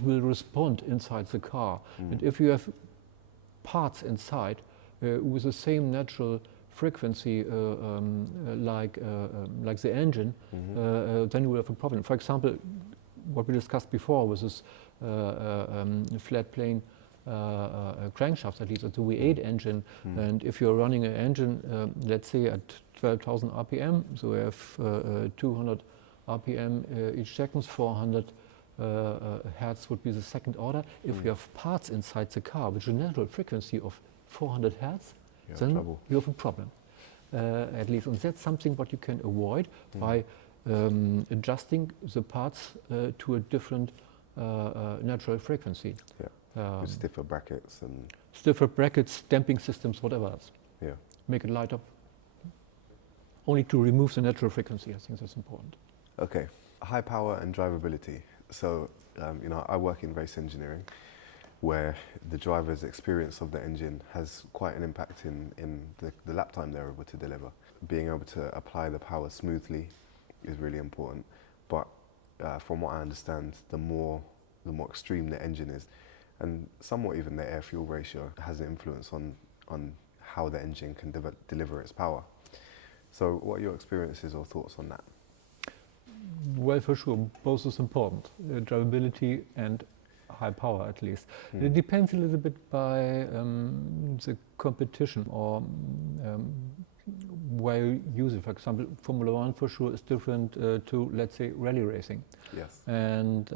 will respond inside the car. And if you have parts inside with the same natural frequency like the engine, then you will have a problem. For example, what we discussed before was this flat plane crankshafts, at least at the V8 engine. And if you're running an engine, let's say at 12,000 RPM, so we have 200 RPM each second, 400 hertz would be the second order. If you have parts inside the car with a natural frequency of 400 hertz, then you have a problem. At least, and that's something what you can avoid by adjusting the parts to a different natural frequency. With stiffer brackets and... Stiffer brackets, damping systems, whatever else. Yeah. Make it light up. Only to remove the natural frequency, I think that's important. Okay, high power and drivability. So, I work in race engineering, where the driver's experience of the engine has quite an impact in the lap time they're able to deliver. Being able to apply the power smoothly is really important, but from what I understand, the more extreme the engine is, and somewhat even the air-fuel ratio has an influence on how the engine can deliver its power. So what are your experiences or thoughts on that? Well, for sure, both is important, drivability and high power at least. It depends a little bit by the competition or where you use it. For example, Formula One for sure is different to, let's say, rally racing. Yes. And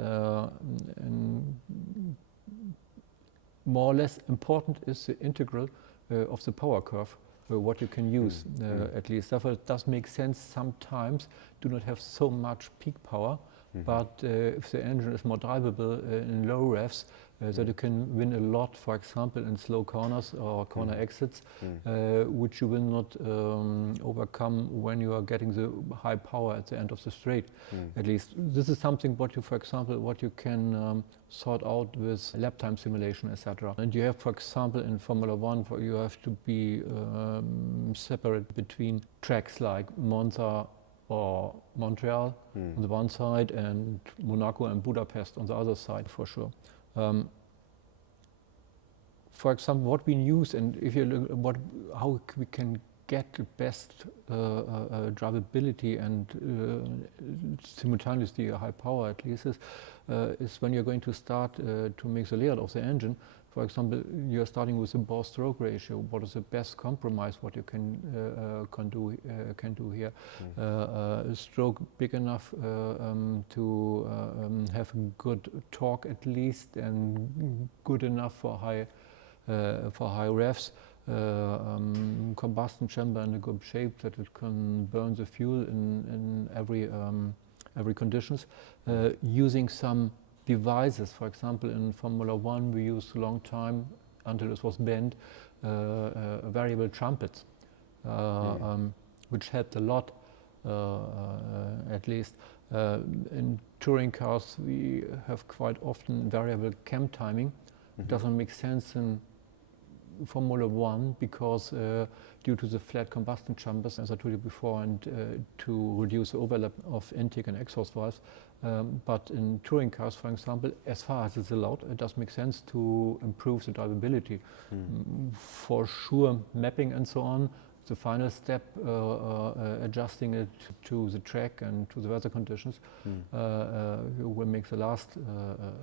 more or less important is the integral of the power curve, what you can use at least. Therefore, it does make sense sometimes do not have so much peak power, but if the engine is more drivable in low revs, that you can win a lot, for example, in slow corners or corner exits, which you will not overcome when you are getting the high power at the end of the straight. At least this is something what you, for example, what you can sort out with lap time simulation, etc. And you have, for example, in Formula One, you have to be separate between tracks like Monza or Montreal on the one side and Monaco and Budapest on the other side, for sure. For example, what we use, and if you look how we can get the best drivability and simultaneously a high power at least is when you're going to start to make the layout of the engine. For example, you're starting with a bore stroke ratio. What is the best compromise? What you can do here? A stroke big enough to have a good torque at least, and good enough for high revs. Combustion chamber in a good shape that it can burn the fuel in every conditions. Using some devices, for example, in Formula One, we used a long time until it was banned variable trumpets, which helped a lot, at least. In touring cars, we have quite often variable cam timing. It doesn't make sense in Formula One because due to the flat combustion chambers, as I told you before, and to reduce the overlap of intake and exhaust valves. But in touring cars, for example, as far as it's allowed, it does make sense to improve the drivability. For sure, mapping and so on, the final step, adjusting it to the track and to the weather conditions, will make the last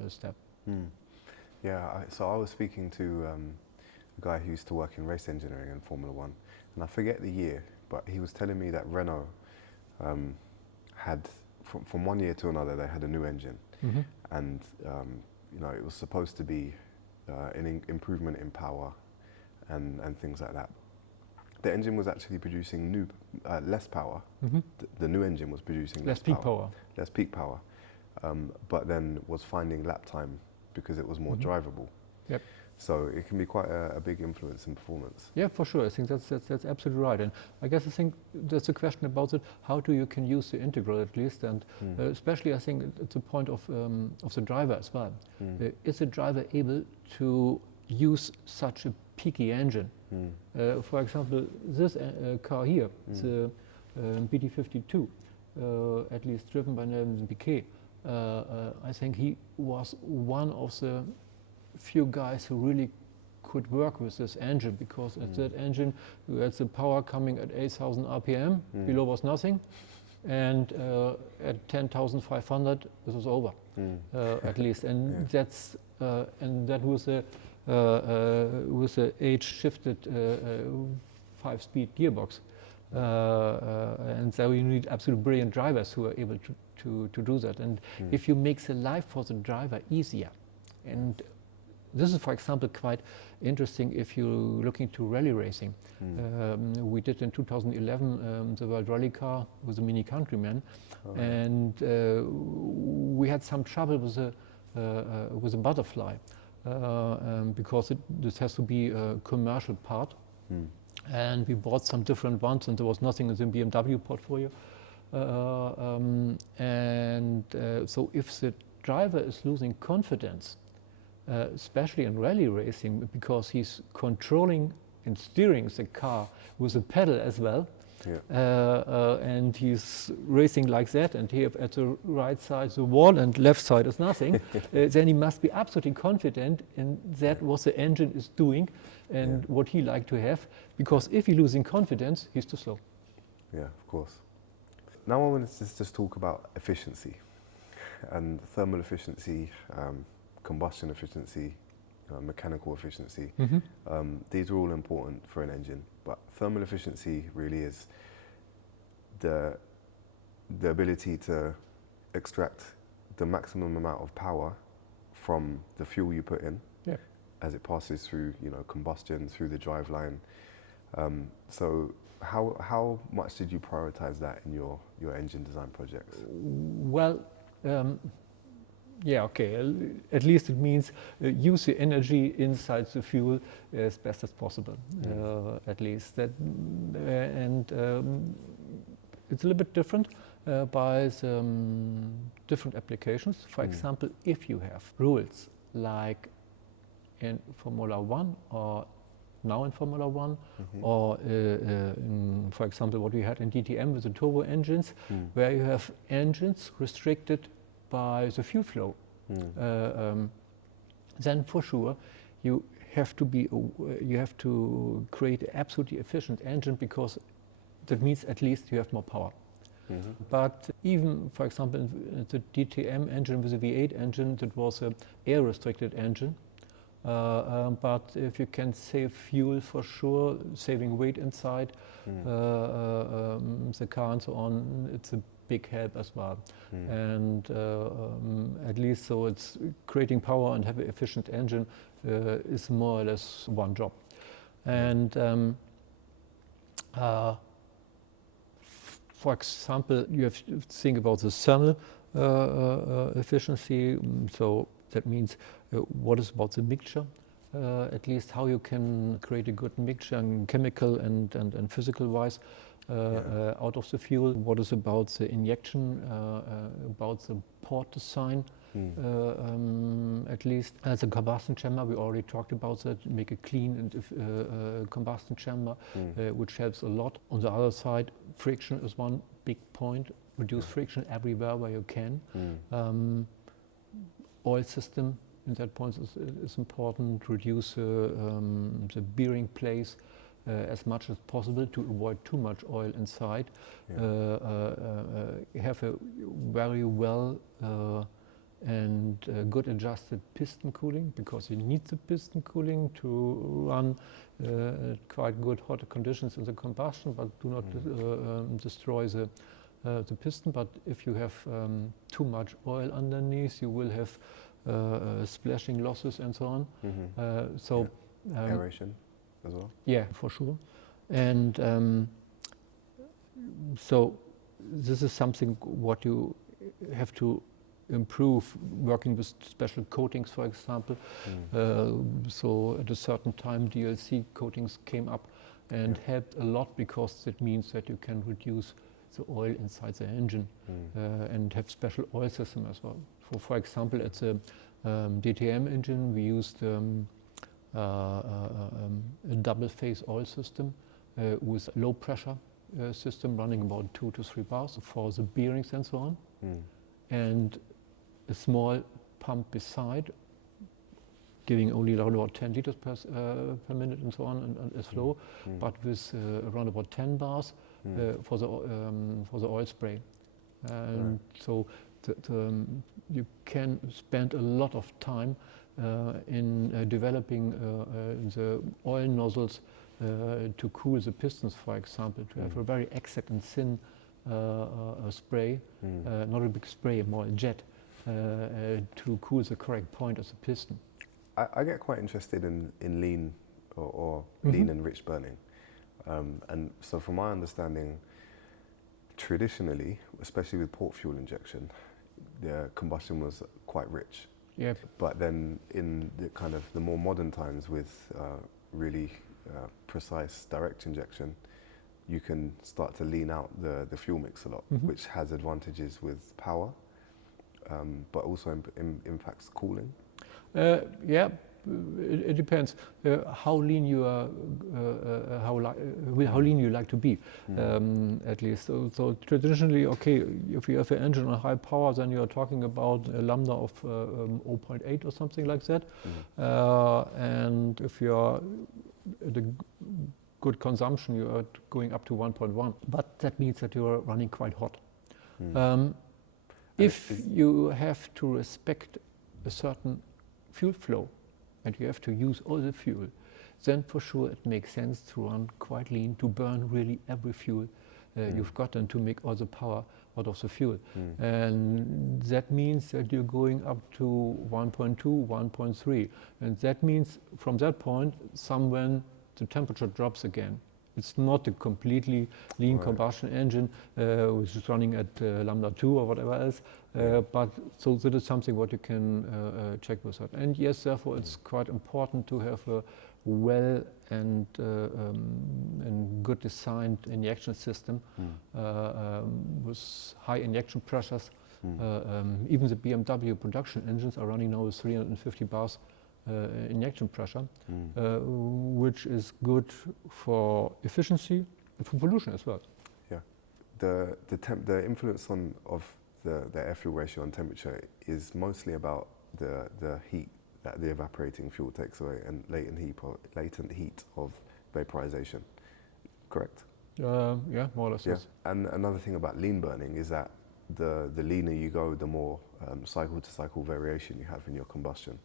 step. Yeah, so I was speaking to a guy who used to work in race engineering in Formula One, and I forget the year, but he was telling me that Renault had, from one year to another, they had a new engine, and it was supposed to be an improvement in power and things like that. The engine was actually producing less power. The new engine was producing less peak power. Less peak power, but then was finding lap time because it was more drivable. Yep. So it can be quite a big influence in performance. Yeah, for sure. I think that's absolutely right. And I guess there's a question about it. How you can use the integral at least, and especially I think it's a point of the driver as well. Is the driver able to use such a peaky engine? For example, this car here, the BT52, at least driven by Nelson Piquet. I think he was one of the few guys who really could work with this engine, because at that engine you had the power coming at 8,000 RPM, below was nothing, and at 10,500 this was over, at least, and that's and that was with a age-shifted 5-speed gearbox, and so you need absolutely brilliant drivers who are able to do that. And if you make the life for the driver easier, and this is, for example, quite interesting if you're looking to rally racing. We did in 2011 the World Rally Car with a Mini Countryman, and we had some trouble with a butterfly, because this has to be a commercial part, and we bought some different ones, and there was nothing in the BMW portfolio. So if the driver is losing confidence, especially in rally racing, because he's controlling and steering the car with a pedal as well, and he's racing like that, and here at the right side the wall and left side is nothing, then he must be absolutely confident in that what the engine is doing and what he like to have, because if he's losing confidence, he's too slow. Yeah, of course. Now I want to just talk about efficiency and thermal efficiency, combustion efficiency, mechanical efficiency. These are all important for an engine, but thermal efficiency really is the ability to extract the maximum amount of power from the fuel you put in as it passes through, combustion, through the driveline. So how much did you prioritize that in your engine design projects? Well, at least it means use the energy inside the fuel as best as possible, at least. That, and it's a little bit different by some different applications. For example, if you have rules like in Formula One, or now in Formula One, or for example what we had in DTM with the turbo engines, where you have engines restricted by the fuel flow, then for sure you have to create an absolutely efficient engine, because that means at least you have more power. But even, for example, the DTM engine with a V8 engine, that was an air-restricted engine. But if you can save fuel, for sure, saving weight inside the car and so on, it's a big help as well. And at least so it's creating power and have an efficient engine is more or less one job. And for example, you have to think about the thermal efficiency. So that means what is about the mixture, at least how you can create a good mixture, chemical and physical wise, out of the fuel. What is about the injection, about the port design, at least. As a combustion chamber, we already talked about that, make a clean and combustion chamber, which helps a lot. On the other side, friction is one big point. Reduce friction everywhere where you can. Oil system in that point is important. Reduce the bearing place as much as possible to avoid too much oil inside. Have a very well and good adjusted piston cooling, because you need the piston cooling to run quite good hot conditions in the combustion, but do not destroy the piston. But if you have too much oil underneath, you will have splashing losses and so on. Aeration as well? Yeah, for sure. And so this is something what you have to improve, working with special coatings, for example. So at a certain time DLC coatings came up and helped a lot, because that means that you can reduce the oil inside the engine and have special oil system as well. For example, at the DTM engine we used a double phase oil system with low pressure system running about 2 to 3 bars for the bearings and so on, and a small pump beside giving only around about 10 liters per minute and so on, and as flow, but with around about 10 bars for the oil spray. And so you can spend a lot of time in developing the oil nozzles to cool the pistons, for example, to have a very exact and thin spray, not a big spray, more a jet, to cool the correct point of the piston. I get quite interested in lean or lean enriched burning. And so from my understanding, traditionally, especially with port fuel injection, the combustion was quite rich. Yep. But then in the kind of the more modern times with really precise direct injection, you can start to lean out the fuel mix a lot, which has advantages with power, but also impacts cooling. Yeah, it depends how lean you are, how lean you like to be, at least. So traditionally, okay, if you have an engine on high power, then you are talking about a lambda of 0.8 or something like that. And if you are at a good consumption, you are going up to 1.1. But that means that you are running quite hot. If you have to respect a certain fuel flow, and you have to use all the fuel, then for sure it makes sense to run quite lean, to burn really every fuel you've got, and to make all the power out of the fuel. And that means that you're going up to 1.2, 1.3. And that means from that point, somewhere the temperature drops again. It's not a completely lean combustion engine which is running at lambda 2 or whatever else, but so that is something what you can check with that. And yes, therefore it's quite important to have a well and good designed injection system with high injection pressures. Even the BMW production engines are running now with 350 bars injection pressure, which is good for efficiency and for pollution as well. Yeah, the influence of the air fuel ratio on temperature is mostly about the heat that the evaporating fuel takes away and latent heat of vaporization. Correct? Yeah, more or less. Yeah. Yes. And another thing about lean burning is that the leaner you go, the more cycle to cycle variation you have in your combustion.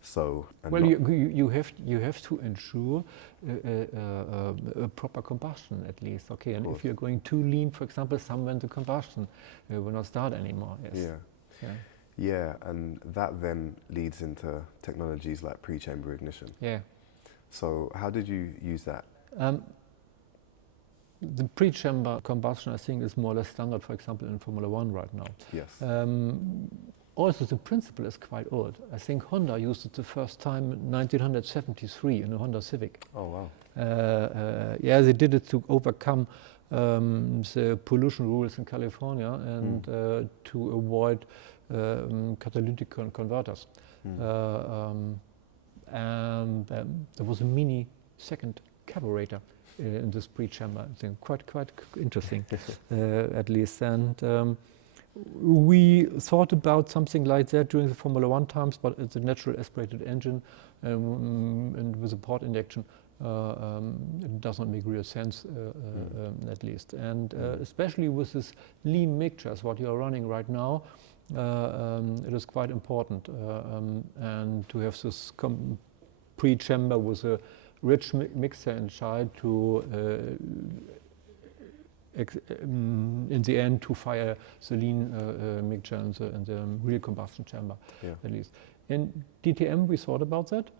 So, well, you have to ensure a proper combustion at least. Okay, and if you're going too lean, for example, somewhere the combustion will not start anymore. Yes. Yeah, and that then leads into technologies like pre-chamber ignition. Yeah. So how did you use that? The pre-chamber combustion, I think, is more or less standard, for example, in Formula 1 right now. Yes. Also, the principle is quite old. I think Honda used it the first time in 1973 in a Honda Civic. Oh, wow. Yeah, they did it to overcome the pollution rules in California and to avoid catalytic converters. And there was a mini second carburetor in this pre-chamber. I think quite interesting, at least. And we thought about something like that during the Formula 1 times, but it's a natural aspirated engine and with a port injection. it does not make real sense, at least. And especially with this lean mixtures, what you are running right now, it is quite important. And to have this pre-chamber with a rich mixer inside to, in the end, to fire the lean mixture in the real combustion chamber, at least. In DTM, we thought about that,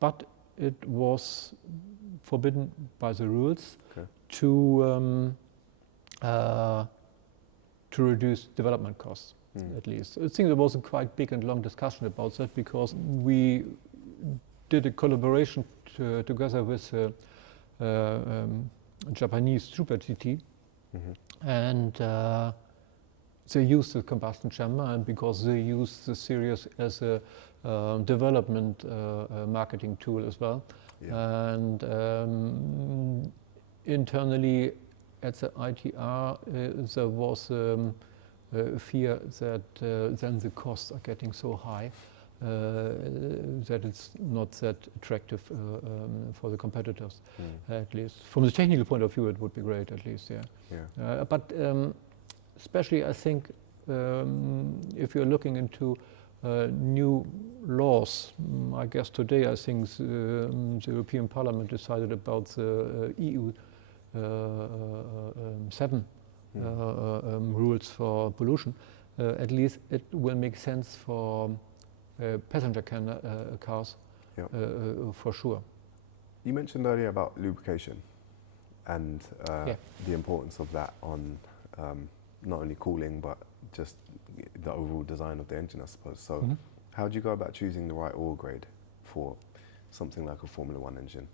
but it was forbidden by the rules to reduce development costs, at least. I think there was a quite big and long discussion about that, because we did a collaboration together with Japanese Super GT, and they used the combustion chamber, and because they used the series as a development marketing tool as well. And internally at the ITR there was a fear that then the costs are getting so high that it's not that attractive for the competitors, at least. From the technical point of view, it would be great, at least, but especially, I think, if you're looking into new laws, I guess today, I think the European Parliament decided about the EU 7 rules for pollution. At least it will make sense for passenger cars, for sure. You mentioned earlier about lubrication and the importance of that on not only cooling but just the overall design of the engine, I suppose. So how do you go about choosing the right oil grade for something like a Formula One engine?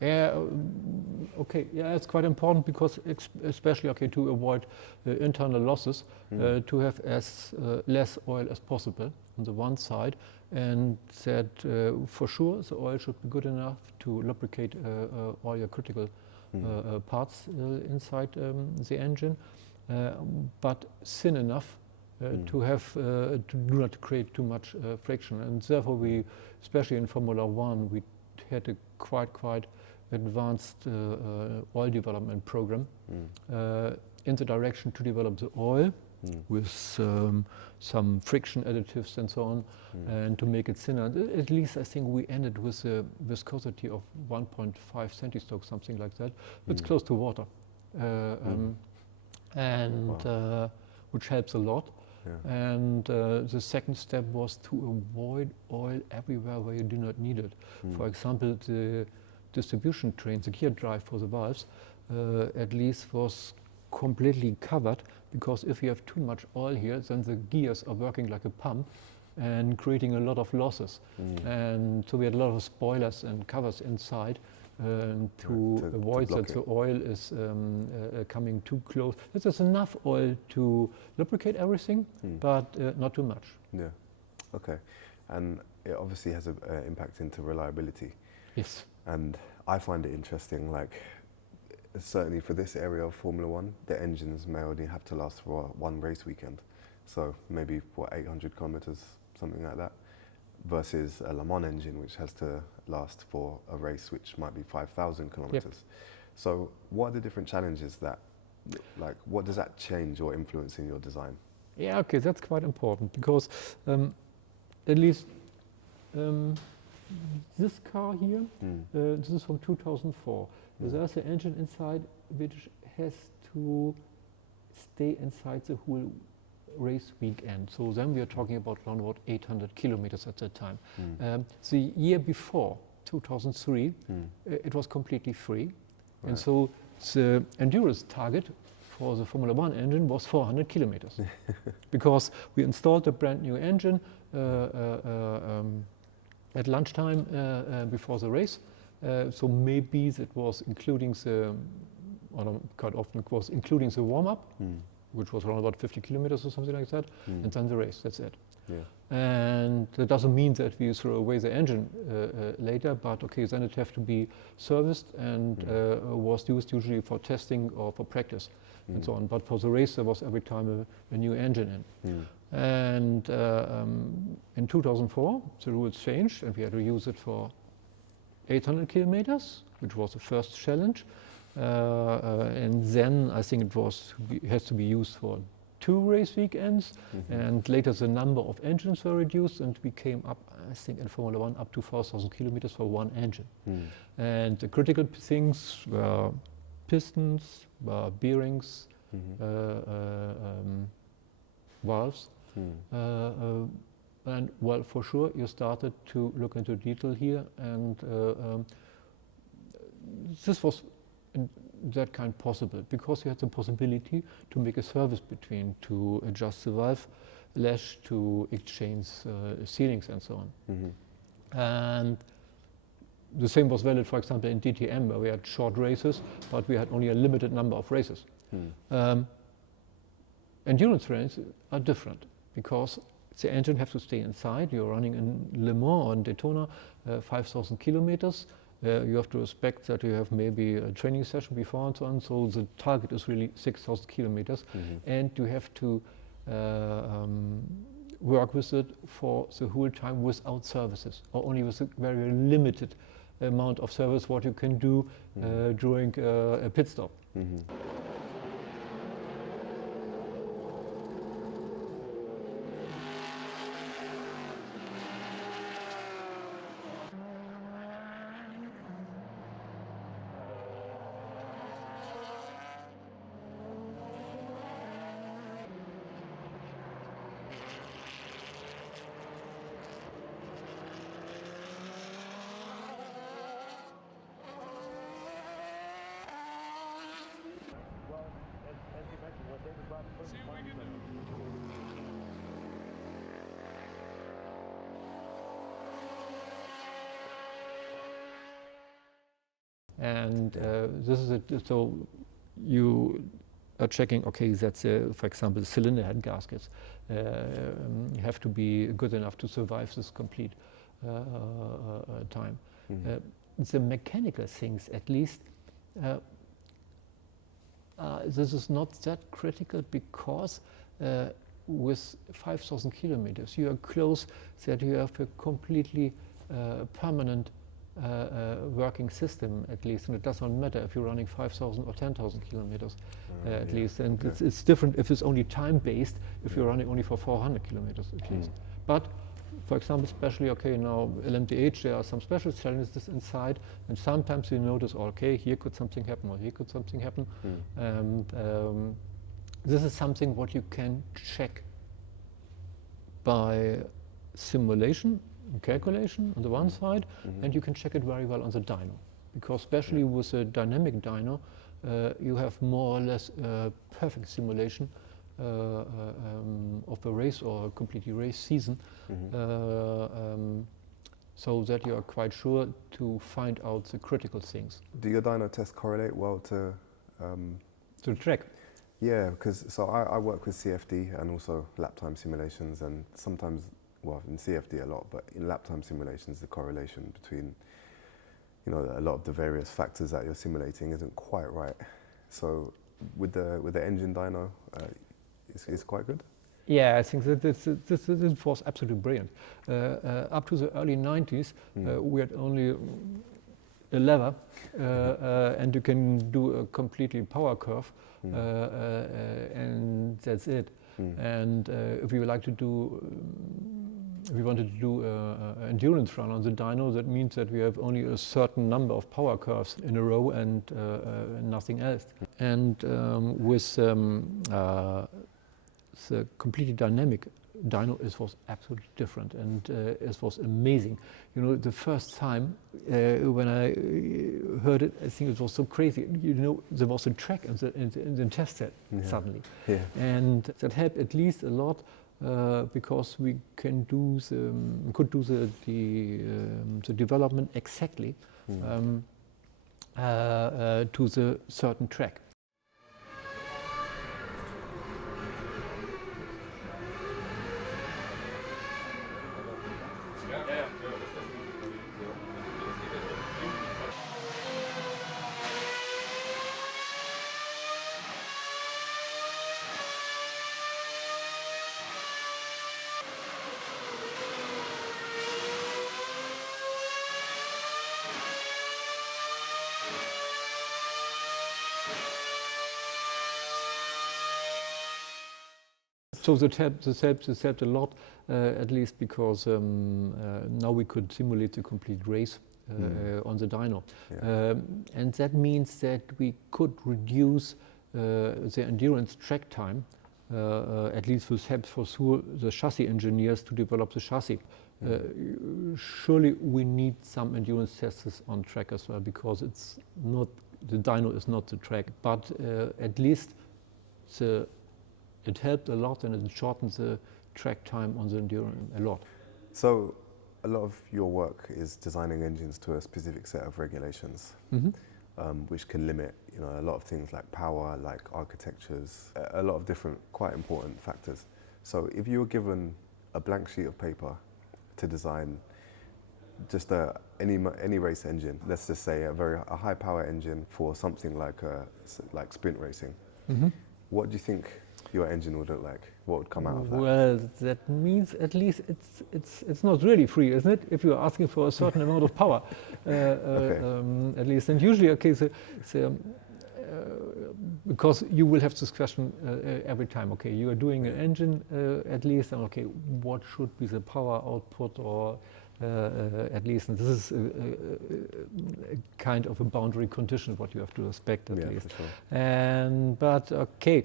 It's quite important, because especially to avoid internal losses, to have as less oil as possible on the one side, and that for sure the oil should be good enough to lubricate all your critical parts inside the engine, but thin enough to have to do not create too much friction. And therefore we, especially in Formula One, we had a quite advanced oil development program in the direction to develop the oil with some friction additives and so on, and to make it thinner. At least I think we ended with a viscosity of 1.5 centistokes, something like that. It's close to water, and which helps a lot. And the second step was to avoid oil everywhere where you do not need it. For example, the distribution train, the gear drive for the valves, at least was completely covered, because if you have too much oil here, then the gears are working like a pump and creating a lot of losses. And so we had a lot of spoilers and covers inside to avoid that the oil is coming too close. There's enough oil to lubricate everything, but not too much. Yeah, okay. And it obviously has an impact into reliability. Yes. And I find it interesting, like, certainly for this area of Formula One, the engines may only have to last for one race weekend. So maybe, 800 kilometers, something like that, versus a Le Mans engine, which has to last for a race which might be 5,000 kilometers. So what are the different challenges that, like, what does that change or influence in your design? Yeah, okay, that's quite important, because at least this car here, this is from 2004. There's an engine inside which has to stay inside the whole race weekend. So then we are talking about around about 800 kilometers at that time. The year before, 2003, it was completely free. Right. And so the endurance target for the Formula One engine was 400 kilometers. Because we installed a brand new engine at lunchtime before the race. So maybe that was including the, or quite often it was including the warm-up, which was around about 50 kilometers or something like that, and then the race, that's it. And that doesn't mean that we throw away the engine later, but okay, then it have to be serviced and was used usually for testing or for practice and so on. But for the race, there was every time a new engine in. And in 2004, the rules changed and we had to use it for 800 kilometers, which was the first challenge. And then I think it has to be used for 2 race weekends, and later the number of engines were reduced, and we came up, I think, in Formula One up to 4,000 kilometers for one engine. And the critical things were pistons, were bearings, valves, and well, for sure, you started to look into detail here, and this was in that kind possible because you had the possibility to make a service between, to adjust the valve lash, to exchange sealings and so on. And the same was valid, for example, in DTM, where we had short races, but we had only a limited number of races. Endurance races are different because the engine has to stay inside. You're running in Le Mans or in Daytona, 5,000 kilometers. You have to respect that you have maybe a training session before and so on. So the target is really 6,000 kilometers, and you have to work with it for the whole time without services, or only with a very limited amount of service what you can do during a pit stop. And this is it. So you are checking, okay, that's for example, the cylinder head gaskets have to be good enough to survive this complete time. The mechanical things, at least, this is not that critical because with 5,000 kilometers, you are close that you have a completely permanent working system, at least, and it does not matter if you're running 5,000 or 10,000 kilometers at least, and it's different if it's only time-based, if you're running only for 400 kilometers at least. But, for example, especially, okay, now LMDH, there are some special challenges inside, and sometimes you notice, okay, here could something happen, or here could something happen, and this is something what you can check by simulation, calculation on the one side, and you can check it very well on the dyno, because especially with a dynamic dyno, you have more or less perfect simulation of a race or a completely race season, so that you are quite sure to find out the critical things. Do your dyno tests correlate well to the track? Yeah, because I work with CFD and also lap time simulations, and sometimes, well, in CFD a lot, but in lap time simulations, the correlation between, you know, a lot of the various factors that you're simulating isn't quite right. So with the engine dyno, it's quite good. Yeah, I think that this was absolutely brilliant. Up to the early 90s, we had only a lever, and you can do a completely power curve, and that's it. And if you would like to do, if we wanted to do an endurance run on the dyno, that means that we have only a certain number of power curves in a row and nothing else. And with the completely dynamic dyno, it was absolutely different, and it was amazing. You know, the first time when I heard it, I think it was so crazy. You know, there was a track in the test set suddenly, and that helped at least a lot because we could do the development exactly to the certain track. So this helped a lot, at least because now we could simulate the complete race on the dyno. Yeah. And that means that we could reduce the endurance track time, at least this helps for sure the chassis engineers to develop the chassis. Surely we need some endurance tests on track as well, because it's not, the dyno is not the track, but at least it helped a lot, and it shortened the track time on the endurance a lot. So a lot of your work is designing engines to a specific set of regulations, which can limit, you know, a lot of things like power, like architectures, a lot of different quite important factors. So if you were given a blank sheet of paper to design just any race engine, let's just say a high power engine for something like sprint racing, what do you think your engine would look like? What would come out of that? Well, that means at least it's not really free, isn't it? If you're asking for a certain amount of power, at least, and usually, because you will have this question every time. Okay, you are doing an engine at least, and okay, what should be the power output, or at least, and this is a kind of a boundary condition what you have to respect at least. For sure. And but okay.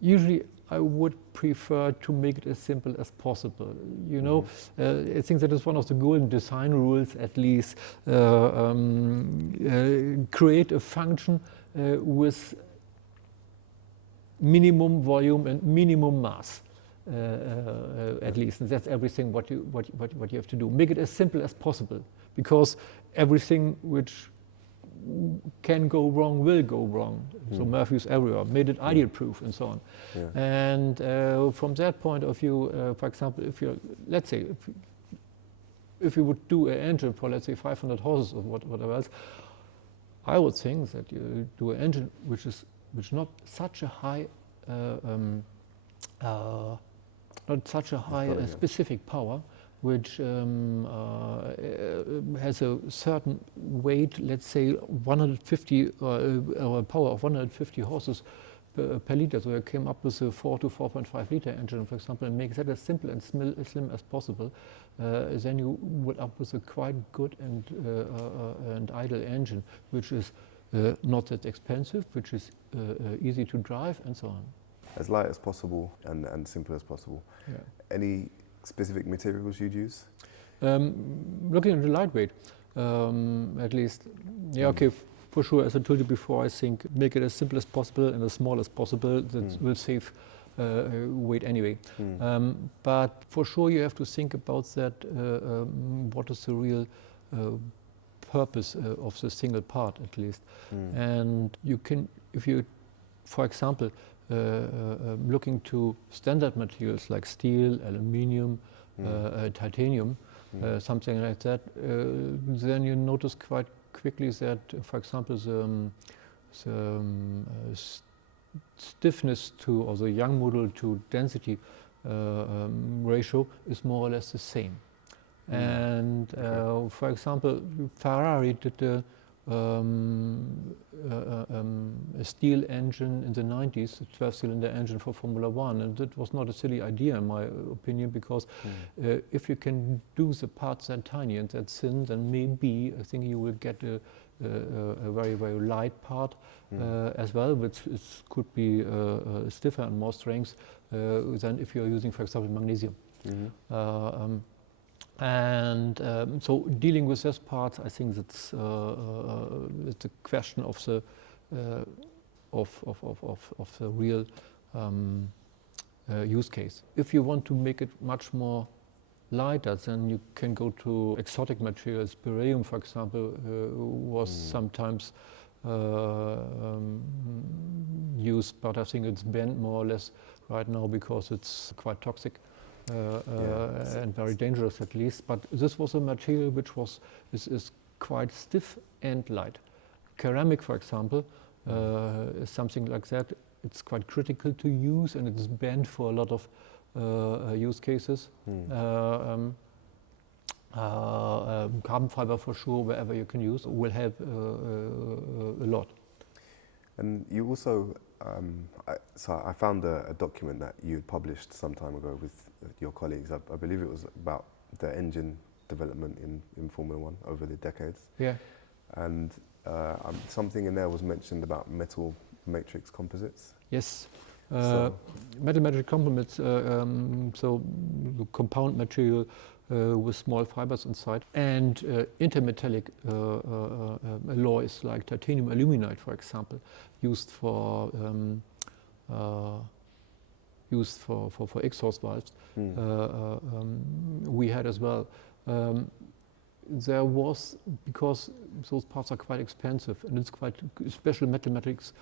Usually I would prefer to make it as simple as possible. You know, I think that is one of the golden design rules, at least. Create a function with minimum volume and minimum mass, at least. And that's everything what you have to do. Make it as simple as possible, because everything which can go wrong will go wrong. So Murphy's error made it ideal proof and so on. And from that point of view, for example, if you, let's say, if you would do an engine for, let's say, 500 horses or whatever else, I would think that you do an engine which not such a high specific power, which has a certain weight, let's say 150 or a power of 150 horses per liter. So I came up with a 4 to 4.5 liter engine, for example, and make that as simple and slim as possible. Then you would up with a quite good and idle engine, which is not that expensive, which is easy to drive, and so on. As light as possible and simple as possible. Yeah. Any specific materials you'd use? Looking at the lightweight, at least. Yeah, okay, for sure, as I told you before, I think make it as simple as possible and as small as possible. That will save weight anyway. But for sure, you have to think about that, what is the real purpose of the single part, at least. And you can, if you, for example, looking to standard materials like steel, aluminium, titanium, something like that, then you notice quite quickly that, for example, the stiffness to, or the young model to density ratio is more or less the same. And for example, Ferrari did a steel engine in the 90s, a 12-cylinder engine for Formula One, and that was not a silly idea in my opinion, because if you can do the parts that tiny and that thin, then maybe I think you will get a very, very light part as well, which could be stiffer and more strength than if you're using, for example, magnesium. And so dealing with those parts, I think that's it's a question of the real use case. If you want to make it much more lighter, then you can go to exotic materials. Beryllium, for example, was sometimes used, but I think it's banned more or less right now because it's quite toxic. And very dangerous, at least. But this was a material which is quite stiff and light. Ceramic, for example, is something like that. It's quite critical to use, and it's banned for a lot of use cases. Carbon fiber, for sure, wherever you can use, will help a lot. And you also I found a document that you had published some time ago with your colleagues. I believe it was about the engine development in Formula One over the decades. Yeah. And something in there was mentioned about metal matrix composites. Yes. So- Metal matrix composites, so compound material with small fibers inside, and intermetallic alloys like titanium aluminide, for example, used for exhaust valves. We had as well. There was, because those parts are quite expensive, and it's quite, especially metal matrix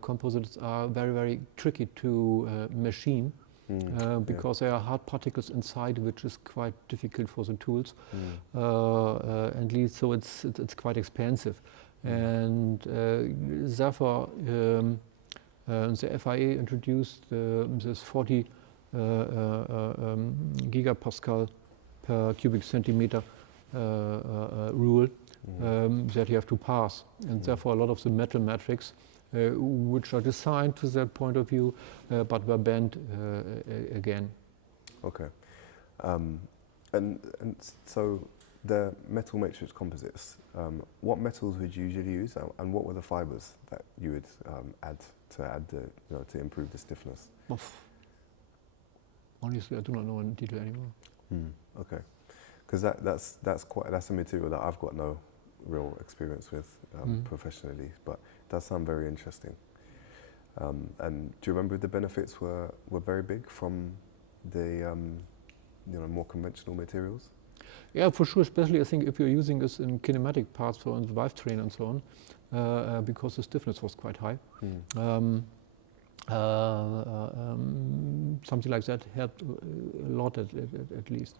composites are very, very tricky to machine. Because there are hard particles inside, which is quite difficult for the tools, and least so it's quite expensive, and therefore the FIA introduced this 40 gigapascal per cubic centimeter rule that you have to pass, and therefore a lot of the metal matrix which are designed to that point of view, but were banned again. Okay. And so the metal matrix composites, what metals would you usually use, and what were the fibers that you would add to improve the stiffness? Honestly, I do not know in detail anymore. Okay, because that's a material that I've got no real experience with professionally, but it does sound very interesting. And do you remember if the benefits were very big from the more conventional materials? Yeah, for sure. Especially, I think if you're using this in kinematic parts, so in the valvetrain and so on, because the stiffness was quite high. Something like that helped a lot, at least.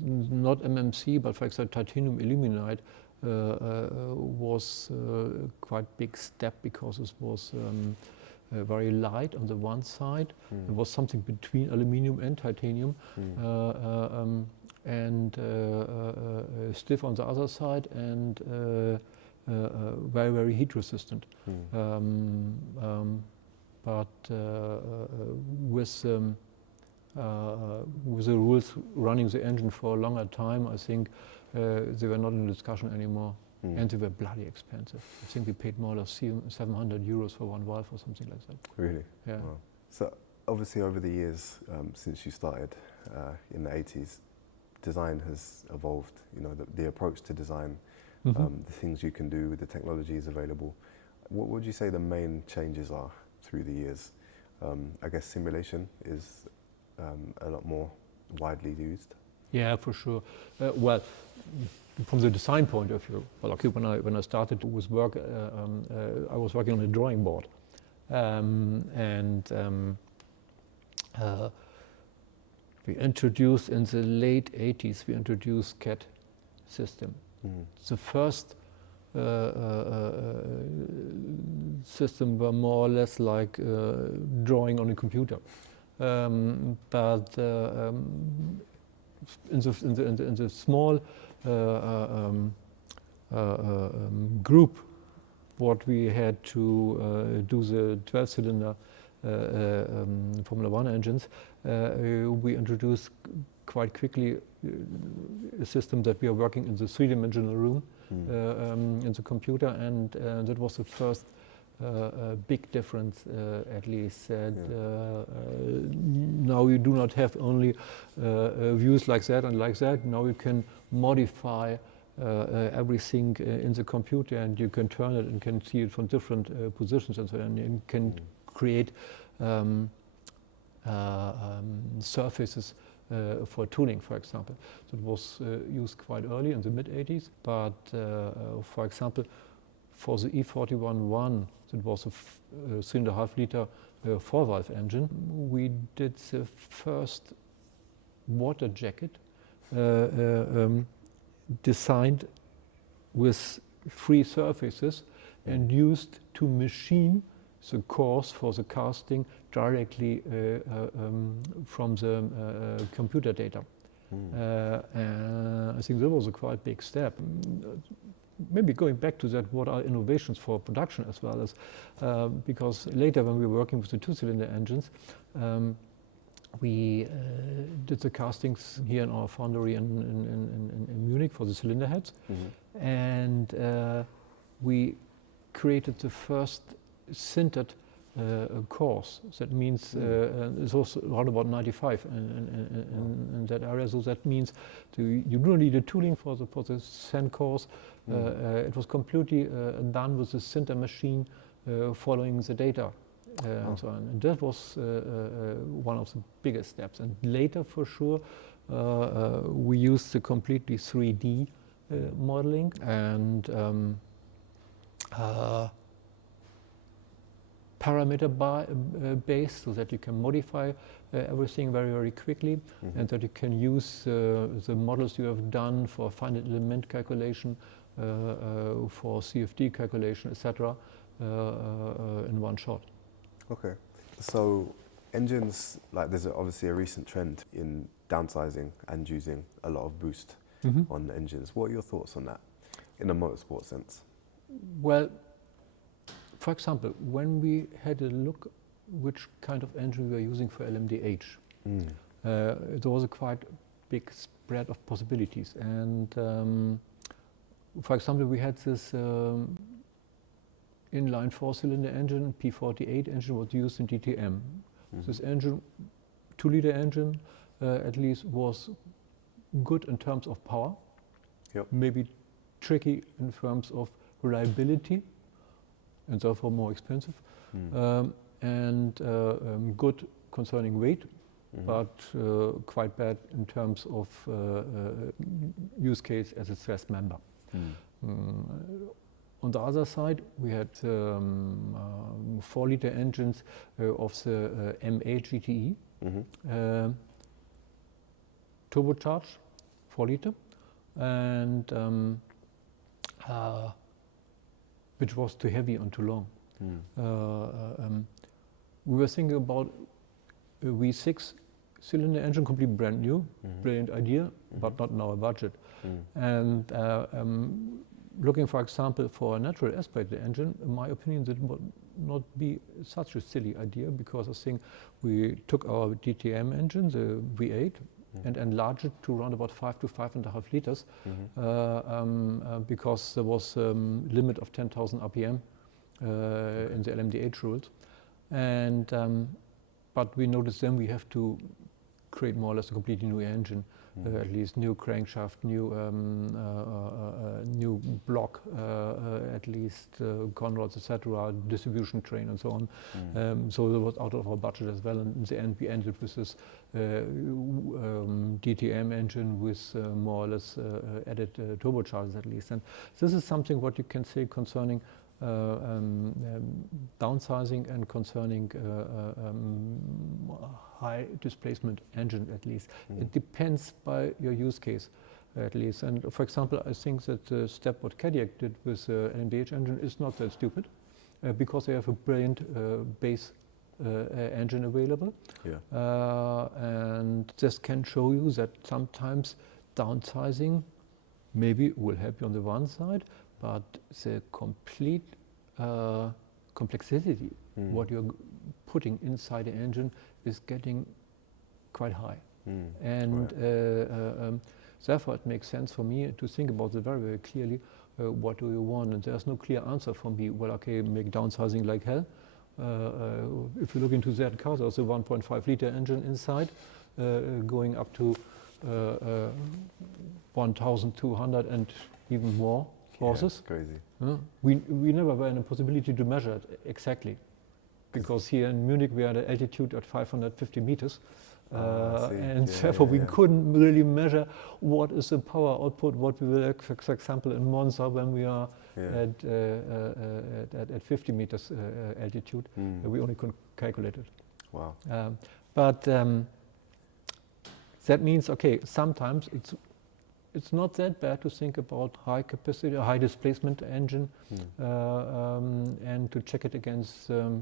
Not MMC, but for example, titanium aluminide was a quite big step, because it was very light on the one side. It was something between aluminium and titanium, and stiff on the other side, and very, very heat resistant. But with the rules running the engine for a longer time, I think they were not in discussion anymore, and they were bloody expensive. I think we paid more or less 700 euros for one valve or something like that. Really? Yeah. Wow. So obviously over the years, since you started in the 80s, design has evolved. The approach to design, the things you can do with the technologies available. What would you say the main changes are through the years? I guess simulation is a lot more widely used. Yeah, for sure. Well, from the design point of view, well, okay, when I started with work, I was working on a drawing board, we introduced in the late 80s. We introduced CAD system. The first system were more or less like drawing on a computer. But in the small group, what we had to do the 12-cylinder Formula One engines, we introduced quite quickly a system that we are working in the three-dimensional room in the computer, and that was the first big difference, at least. Now you do not have only views like that and like that. Now you can modify everything in the computer, and you can turn it and can see it from different positions, and so on, and can create surfaces for tuning, for example. So it was used quite early in the mid-80s, but for example, for the E41-1, it was a 3.5 liter 4-valve engine. We did the first water jacket designed with free surfaces and used to machine the cores for the casting directly from the computer data. And I think that was a quite big step. Maybe going back to that, what are innovations for production as well as, because later when we were working with the two-cylinder engines, we did the castings here in our foundry in Munich for the cylinder heads, and we created the first sintered cores. That means it's also around about 95 in that area. So that means you don't need a tooling for the sand cores. It was completely done with the sinter machine, following the data. And so on. And that was one of the biggest steps. And later, for sure, we used the completely 3D modeling and parameter based, so that you can modify everything very, very quickly, and that you can use the models you have done for finite element calculation, for CFD calculation, etc., in one shot. Okay, so engines, like there's obviously a recent trend in downsizing and using a lot of boost on engines. What are your thoughts on that in a motorsport sense? Well, for example, when we had a look which kind of engine we are using for LMDH, there was a quite big spread of possibilities. And for example, we had this inline four-cylinder engine, P48 engine, was used in DTM. This engine, 2-liter engine, at least was good in terms of power, maybe tricky in terms of reliability, and therefore more expensive, and good concerning weight, but quite bad in terms of use case as a stress member. On the other side, we had 4-liter engines of the MA GTE, turbocharged, 4-liter, and which was too heavy and too long. We were thinking about a V6 cylinder engine, completely brand new, brilliant idea, but not in our budget. And looking, for example, for a natural aspirated engine, in my opinion, that would not be such a silly idea, because I think we took our DTM engine, the V8, and enlarged it to around about 5 to 5.5 liters, because there was a limit of 10,000 RPM in the LMDH rules. And but we noticed then we have to create more or less a completely new engine, at least new crankshaft, new block, at least conrods, etc., distribution train, and so on. So that was out of our budget as well. And in the end, we ended with this DTM engine with more or less added turbochargers at least. And this is something what you can say concerning downsizing and concerning high displacement engine at least. It depends by your use case at least. And for example, I think that the step what Cadillac did with LMDH engine is not that stupid, because they have a brilliant base engine available. And this can show you that sometimes downsizing maybe will help you on the one side, but the complete complexity what you're putting inside the engine is getting quite high. And therefore it makes sense for me to think about it very, very clearly, what do you want? And there's no clear answer for me, well, okay, make downsizing like hell. If you look into that car, there's a 1.5 liter engine inside, going up to 1,200 and even more horses. Yeah, crazy. We never were in a possibility to measure it exactly, because here in Munich we had an altitude at 550 meters, and therefore we couldn't really measure what is the power output, what we will have, for example, in Monza when we are at 50 meters altitude. We only could calculate it. Wow. But that means, okay, sometimes it's not that bad to think about high capacity, high displacement engine, and to check it against the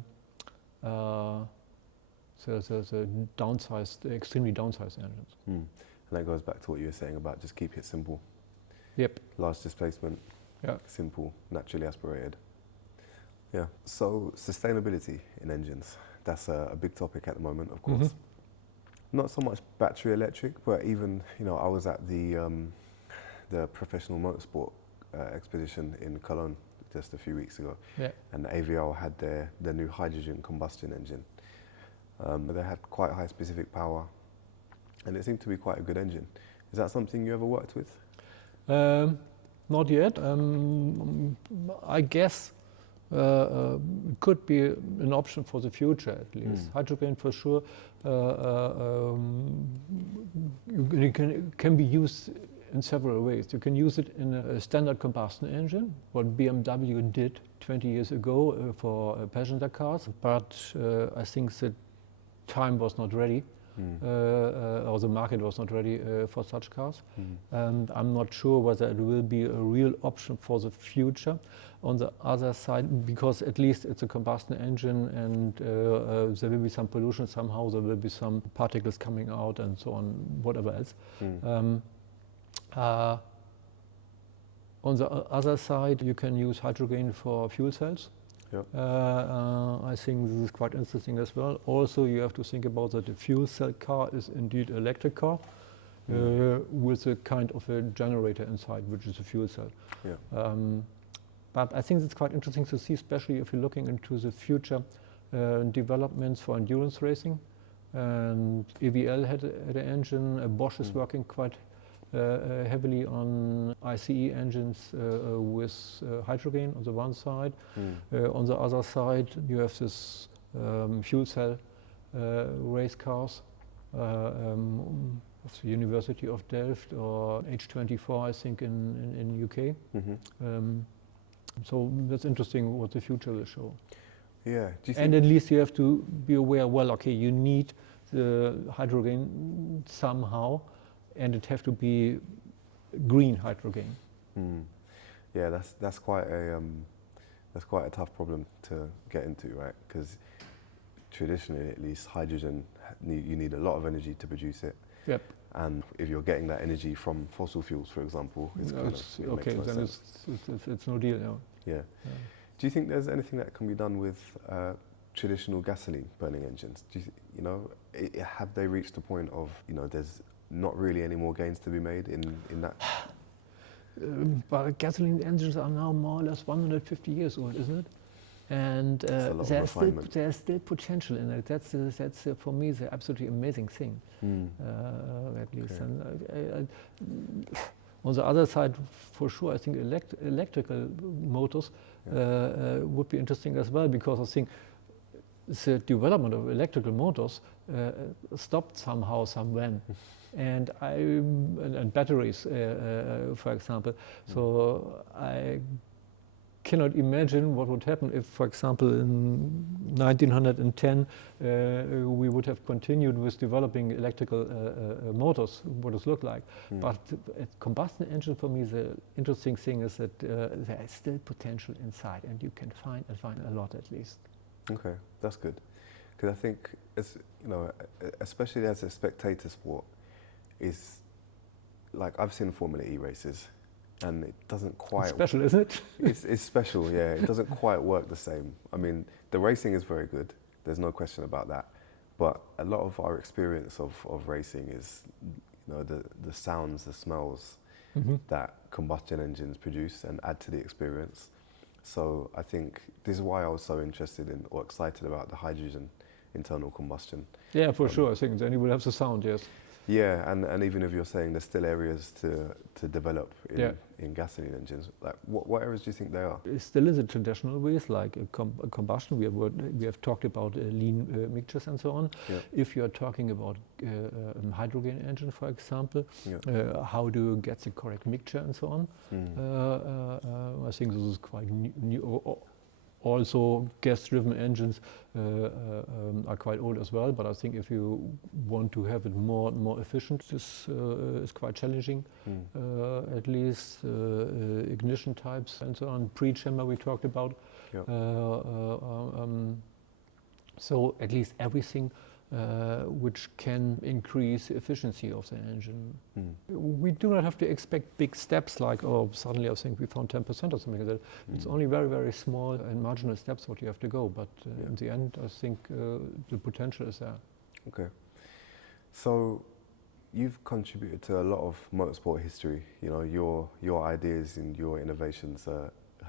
downsized, extremely downsized engines. And that goes back to what you were saying about just keep it simple. Yep. Large displacement, Yeah. simple, naturally aspirated. Yeah. So sustainability in engines, that's a big topic at the moment, of course. Mm-hmm. Not so much battery electric, but even, I was at the professional motorsport expedition in Cologne just a few weeks ago. Yeah. And AVL had their new hydrogen combustion engine. They had quite high specific power, and it seemed to be quite a good engine. Is that something you ever worked with? Not yet. I guess it could be an option for the future, at least. Hydrogen, for sure, can be used in several ways. You can use it in a standard combustion engine, what BMW did 20 years ago for passenger cars, but I think the time was not ready. Or the market was not ready for such cars. And I'm not sure whether it will be a real option for the future. On the other side, because at least it's a combustion engine and there will be some pollution somehow, there will be some particles coming out and so on, whatever else. On the other side, you can use hydrogen for fuel cells. Yep. I think this is quite interesting as well. Also, you have to think about that the fuel cell car is indeed an electric car with a kind of a generator inside, which is a fuel cell. Yeah. But I think it's quite interesting to see, especially if you're looking into the future developments for endurance racing. And AVL had an engine, Bosch is working quite heavily on ICE engines with hydrogen on the one side. On the other side, you have this fuel cell race cars of the University of Delft or H24, I think, in UK. So that's interesting what the future will show. Yeah. Do you think And at least you have to be aware, well, okay, you need the hydrogen somehow, and it have to be green hydrogen. Yeah, that's quite a tough problem to get into, right? Because traditionally, at least, hydrogen you need a lot of energy to produce it. Yep. And if you're getting that energy from fossil fuels, for example, it makes no sense. It's no deal now. Yeah. Do you think there's anything that can be done with traditional gasoline burning engines? Do you, have they reached the point of there's not really any more gains to be made in that? But gasoline engines are now more or less 150 years old, isn't it? And there's still potential in it. That's for me the absolutely amazing thing, at least. Okay. And on the other side, for sure, I think electrical motors would be interesting as well, because I think the development of electrical motors stopped somehow, somewhen. And batteries, for example. So I cannot imagine what would happen if, for example, in 1910 we would have continued with developing electrical motors, what it looked like. But a combustion engine, for me, the interesting thing is that there is still potential inside, and you can find a lot at least. Okay, that's good. Because I think, especially as a spectator sport, is like I've seen Formula E races, and it doesn't quite. It's special, isn't it? It's special, yeah. It doesn't quite work the same. I mean, the racing is very good. There's no question about that. But a lot of our experience of racing is, the sounds, the smells that combustion engines produce and add to the experience. So I think this is why I was so interested in or excited about the hydrogen internal combustion. Yeah, for sure. I think then you will have the sound, yes. Yeah, and even if you're saying there's still areas to develop in gasoline engines, like what areas do you think they are? Still in the traditional ways, like a combustion. We have talked about lean mixtures and so on. Yeah. If you are talking about a hydrogen engine, for example, how do you get the correct mixture and so on? I think this is quite new. Also, gas-driven engines are quite old as well, but I think if you want to have it more efficient, this is quite challenging. At least ignition types and so on. Pre-chamber we talked about. Yep. So at least everything which can increase the efficiency of the engine. Mm. We do not have to expect big steps like, oh, suddenly I think we found 10% or something like that. It's only very, very small and marginal steps what you have to go. But in the end, I think the potential is there. Okay. So you've contributed to a lot of motorsport history. You know, your ideas and your innovations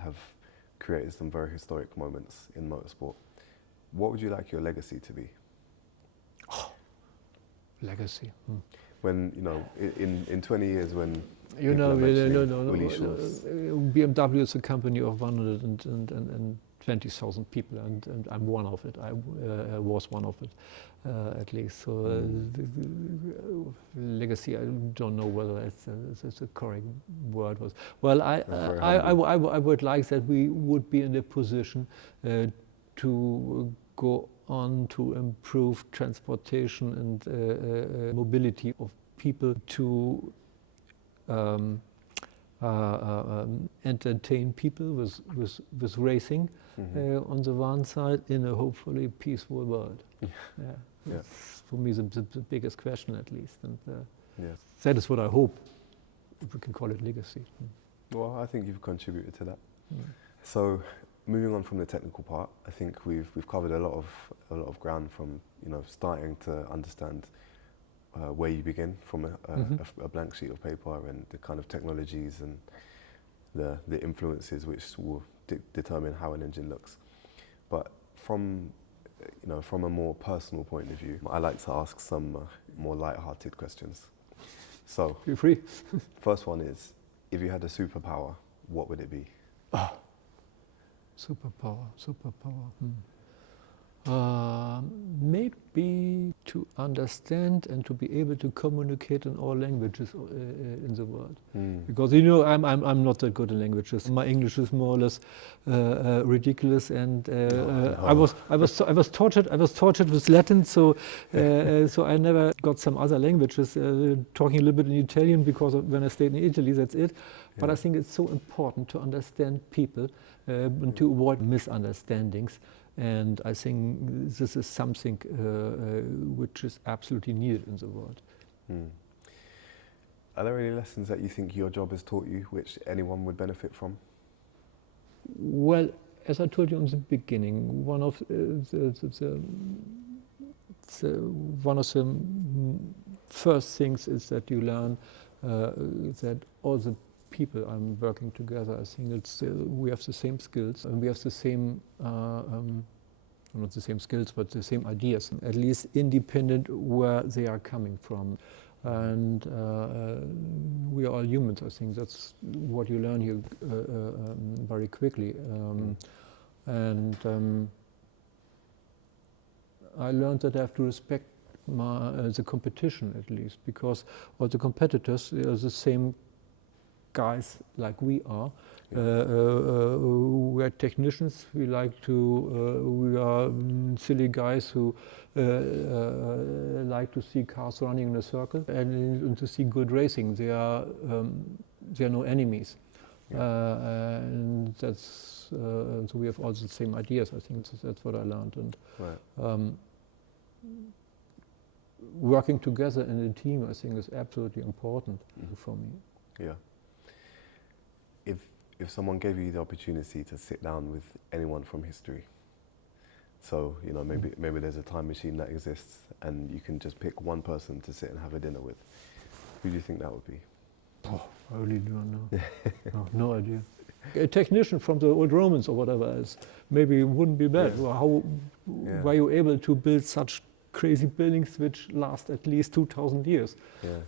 have created some very historic moments in motorsport. What would you like your legacy to be? Legacy. When, you know, in 20 years when You know, Ulrich Schulz. BMW is a company of 120,000 people, and I'm one of it. I was one of it, at least. So legacy, I don't know whether it's a correct word. Well, I would like that we would be in the position to go on to improve transportation and mobility of people, to entertain people with racing on the one side in a hopefully peaceful world. That's for me the biggest question, at least, and that is what I hope, if we can call it legacy. Well, I think you've contributed to that. So moving on from the technical part, I think we've covered a lot of ground, from, you know, starting to understand where you begin from a blank sheet of paper, and the kind of technologies and the influences which will determine how an engine looks. But from a more personal point of view, I like to ask some more light-hearted questions. So, feel free. First one is, if you had a superpower, what would it be? Superpower. Maybe to understand and to be able to communicate in all languages in the world. Because, you know, I'm not that good in languages. My English is more or less ridiculous, and I was tortured with Latin, so so I never got some other languages. Talking a little bit in Italian, because when I stayed in Italy, that's it. But I think it's so important to understand people and to avoid misunderstandings. And I think this is something which is absolutely needed in the world. Are there any lessons that you think your job has taught you which anyone would benefit from? Well, as I told you in the beginning, one of the first things is that you learn that all the people I'm working together, I think we have the same skills, and we have the same, not the same skills, but the same ideas, at least independent where they are coming from. And we are all humans. I think that's what you learn here very quickly. And I learned that I have to respect the competition, at least, because all the competitors are the same guys like we are. We are technicians. We like we are silly guys who like to see cars running in a circle and to see good racing. They are no enemies. And that's so we have all the same ideas. I think that's what I learned. And working together in a team, I think, is absolutely important for me. Yeah. If someone gave you the opportunity to sit down with anyone from history, so, you know, maybe there's a time machine that exists and you can just pick one person to sit and have a dinner with, who do you think that would be? Oh, I really don't know. No idea. A technician from the old Romans or whatever else, maybe it wouldn't be bad. Well, how were you able to build such crazy buildings which last at least 2,000 years?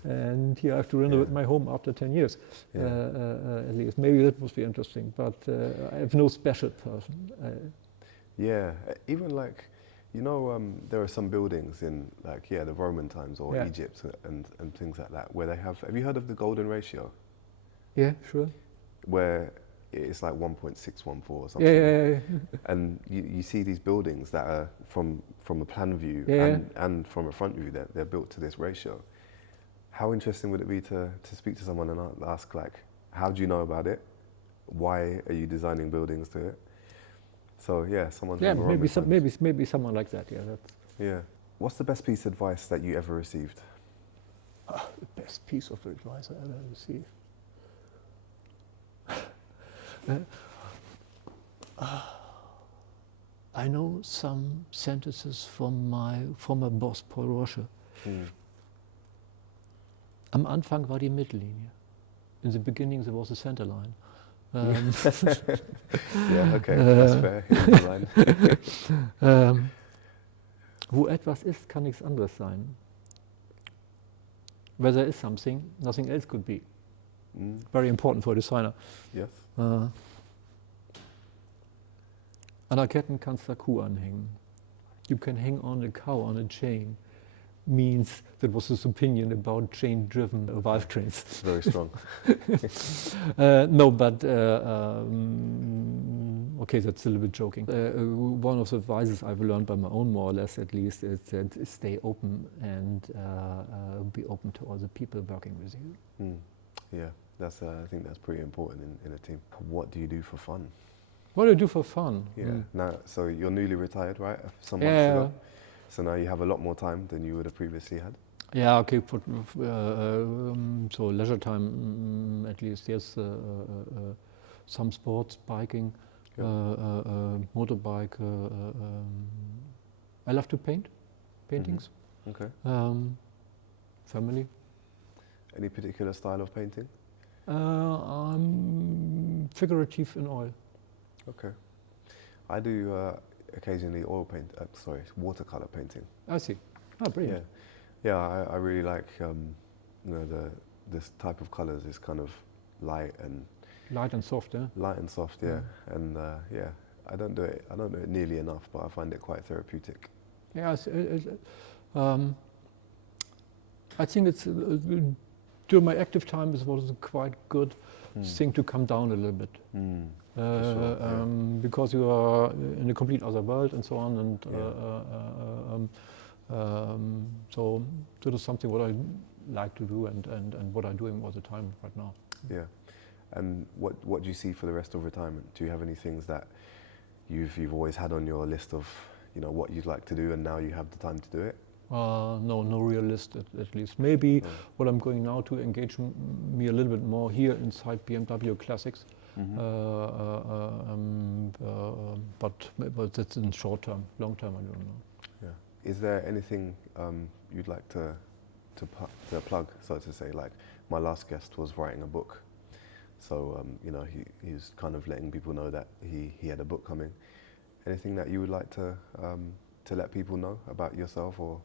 And here I have to renovate my home after 10 years, at least. Maybe that would be interesting, but I have no special person. Even like, you know, there are some buildings in, like, the Roman times or Egypt and things like that, where they have you heard of the golden ratio? Yeah, sure. Where it's like 1.614 or something. Yeah. And you see these buildings that are from a plan view and from a front view, they're built to this ratio. How interesting would it be to speak to someone and ask, like, how do you know about it? Why are you designing buildings to it? So someone. Maybe someone like that. What's the best piece of advice that you ever received? The best piece of advice I ever received. I know some sentences from my former boss, Paul Rosche. Am Anfang war die Mittellinie. In the beginning there was a center line. Yeah, okay, that's fair. Wo etwas ist, kann nichts anderes sein. Where there is something, nothing else could be. Very important for a designer. Yes. An der Ketten kannst du Kuh anhängen. You can hang on a cow on a chain. Means that was his opinion about chain-driven valve trains. Very strong. No, but okay, that's a little bit joking. One of the advices I've learned by my own, more or less at least, is that stay open and be open to all the people working with you. Yeah, that's. I think that's pretty important in a team. What do you do for fun? What do I do for fun? Yeah. Now, so you're newly retired, right? Some months ago. So now you have a lot more time than you would have previously had. Yeah, okay. So leisure time, at least, yes. Some sports, biking, motorbike. I love to paint, paintings. Okay. Family. Any particular style of painting? I'm figurative in oil. Okay. I do occasionally watercolor painting. I see. Oh, brilliant. Yeah, I really like this type of colors is kind of light and soft, yeah. Light and soft, yeah. And I don't do it nearly enough, but I find it quite therapeutic. Yeah, I think it's during my active time it was a quite good thing to come down a little bit. Because you are in a complete other world and so on, and so that is something what I like to do and what I'm doing all the time right now. Yeah, and what do you see for the rest of retirement? Do you have any things that you've always had on your list of what you'd like to do, and now you have the time to do it? No real list at least. Maybe what I'm going now to engage me a little bit more here inside BMW Classics. But that's in short term. Long term, I don't know. Yeah. Is there anything you'd like to plug, so to say? Like my last guest was writing a book, so he's kind of letting people know that he had a book coming. Anything that you would like to let people know about yourself, or?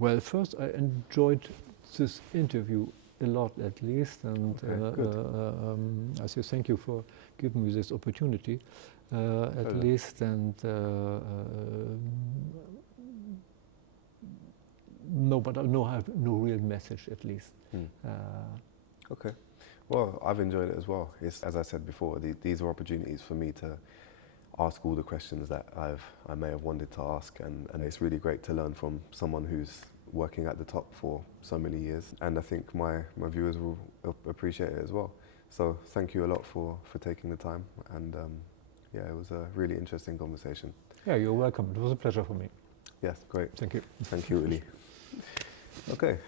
Well, first I enjoyed this interview a lot, at least, and I say thank you for giving me this opportunity, at least, and but I have no real message, at least. Okay. Well, I've enjoyed it as well. It's, as I said before, these are opportunities for me to ask all the questions that I may have wanted to ask, and it's really great to learn from someone who's working at the top for so many years, and I think my viewers will appreciate it as well. So thank you a lot for taking the time, and it was a really interesting conversation. Yeah, you're welcome. It was a pleasure for me. Yes, great. Thank you. Thank you, Uli. Okay.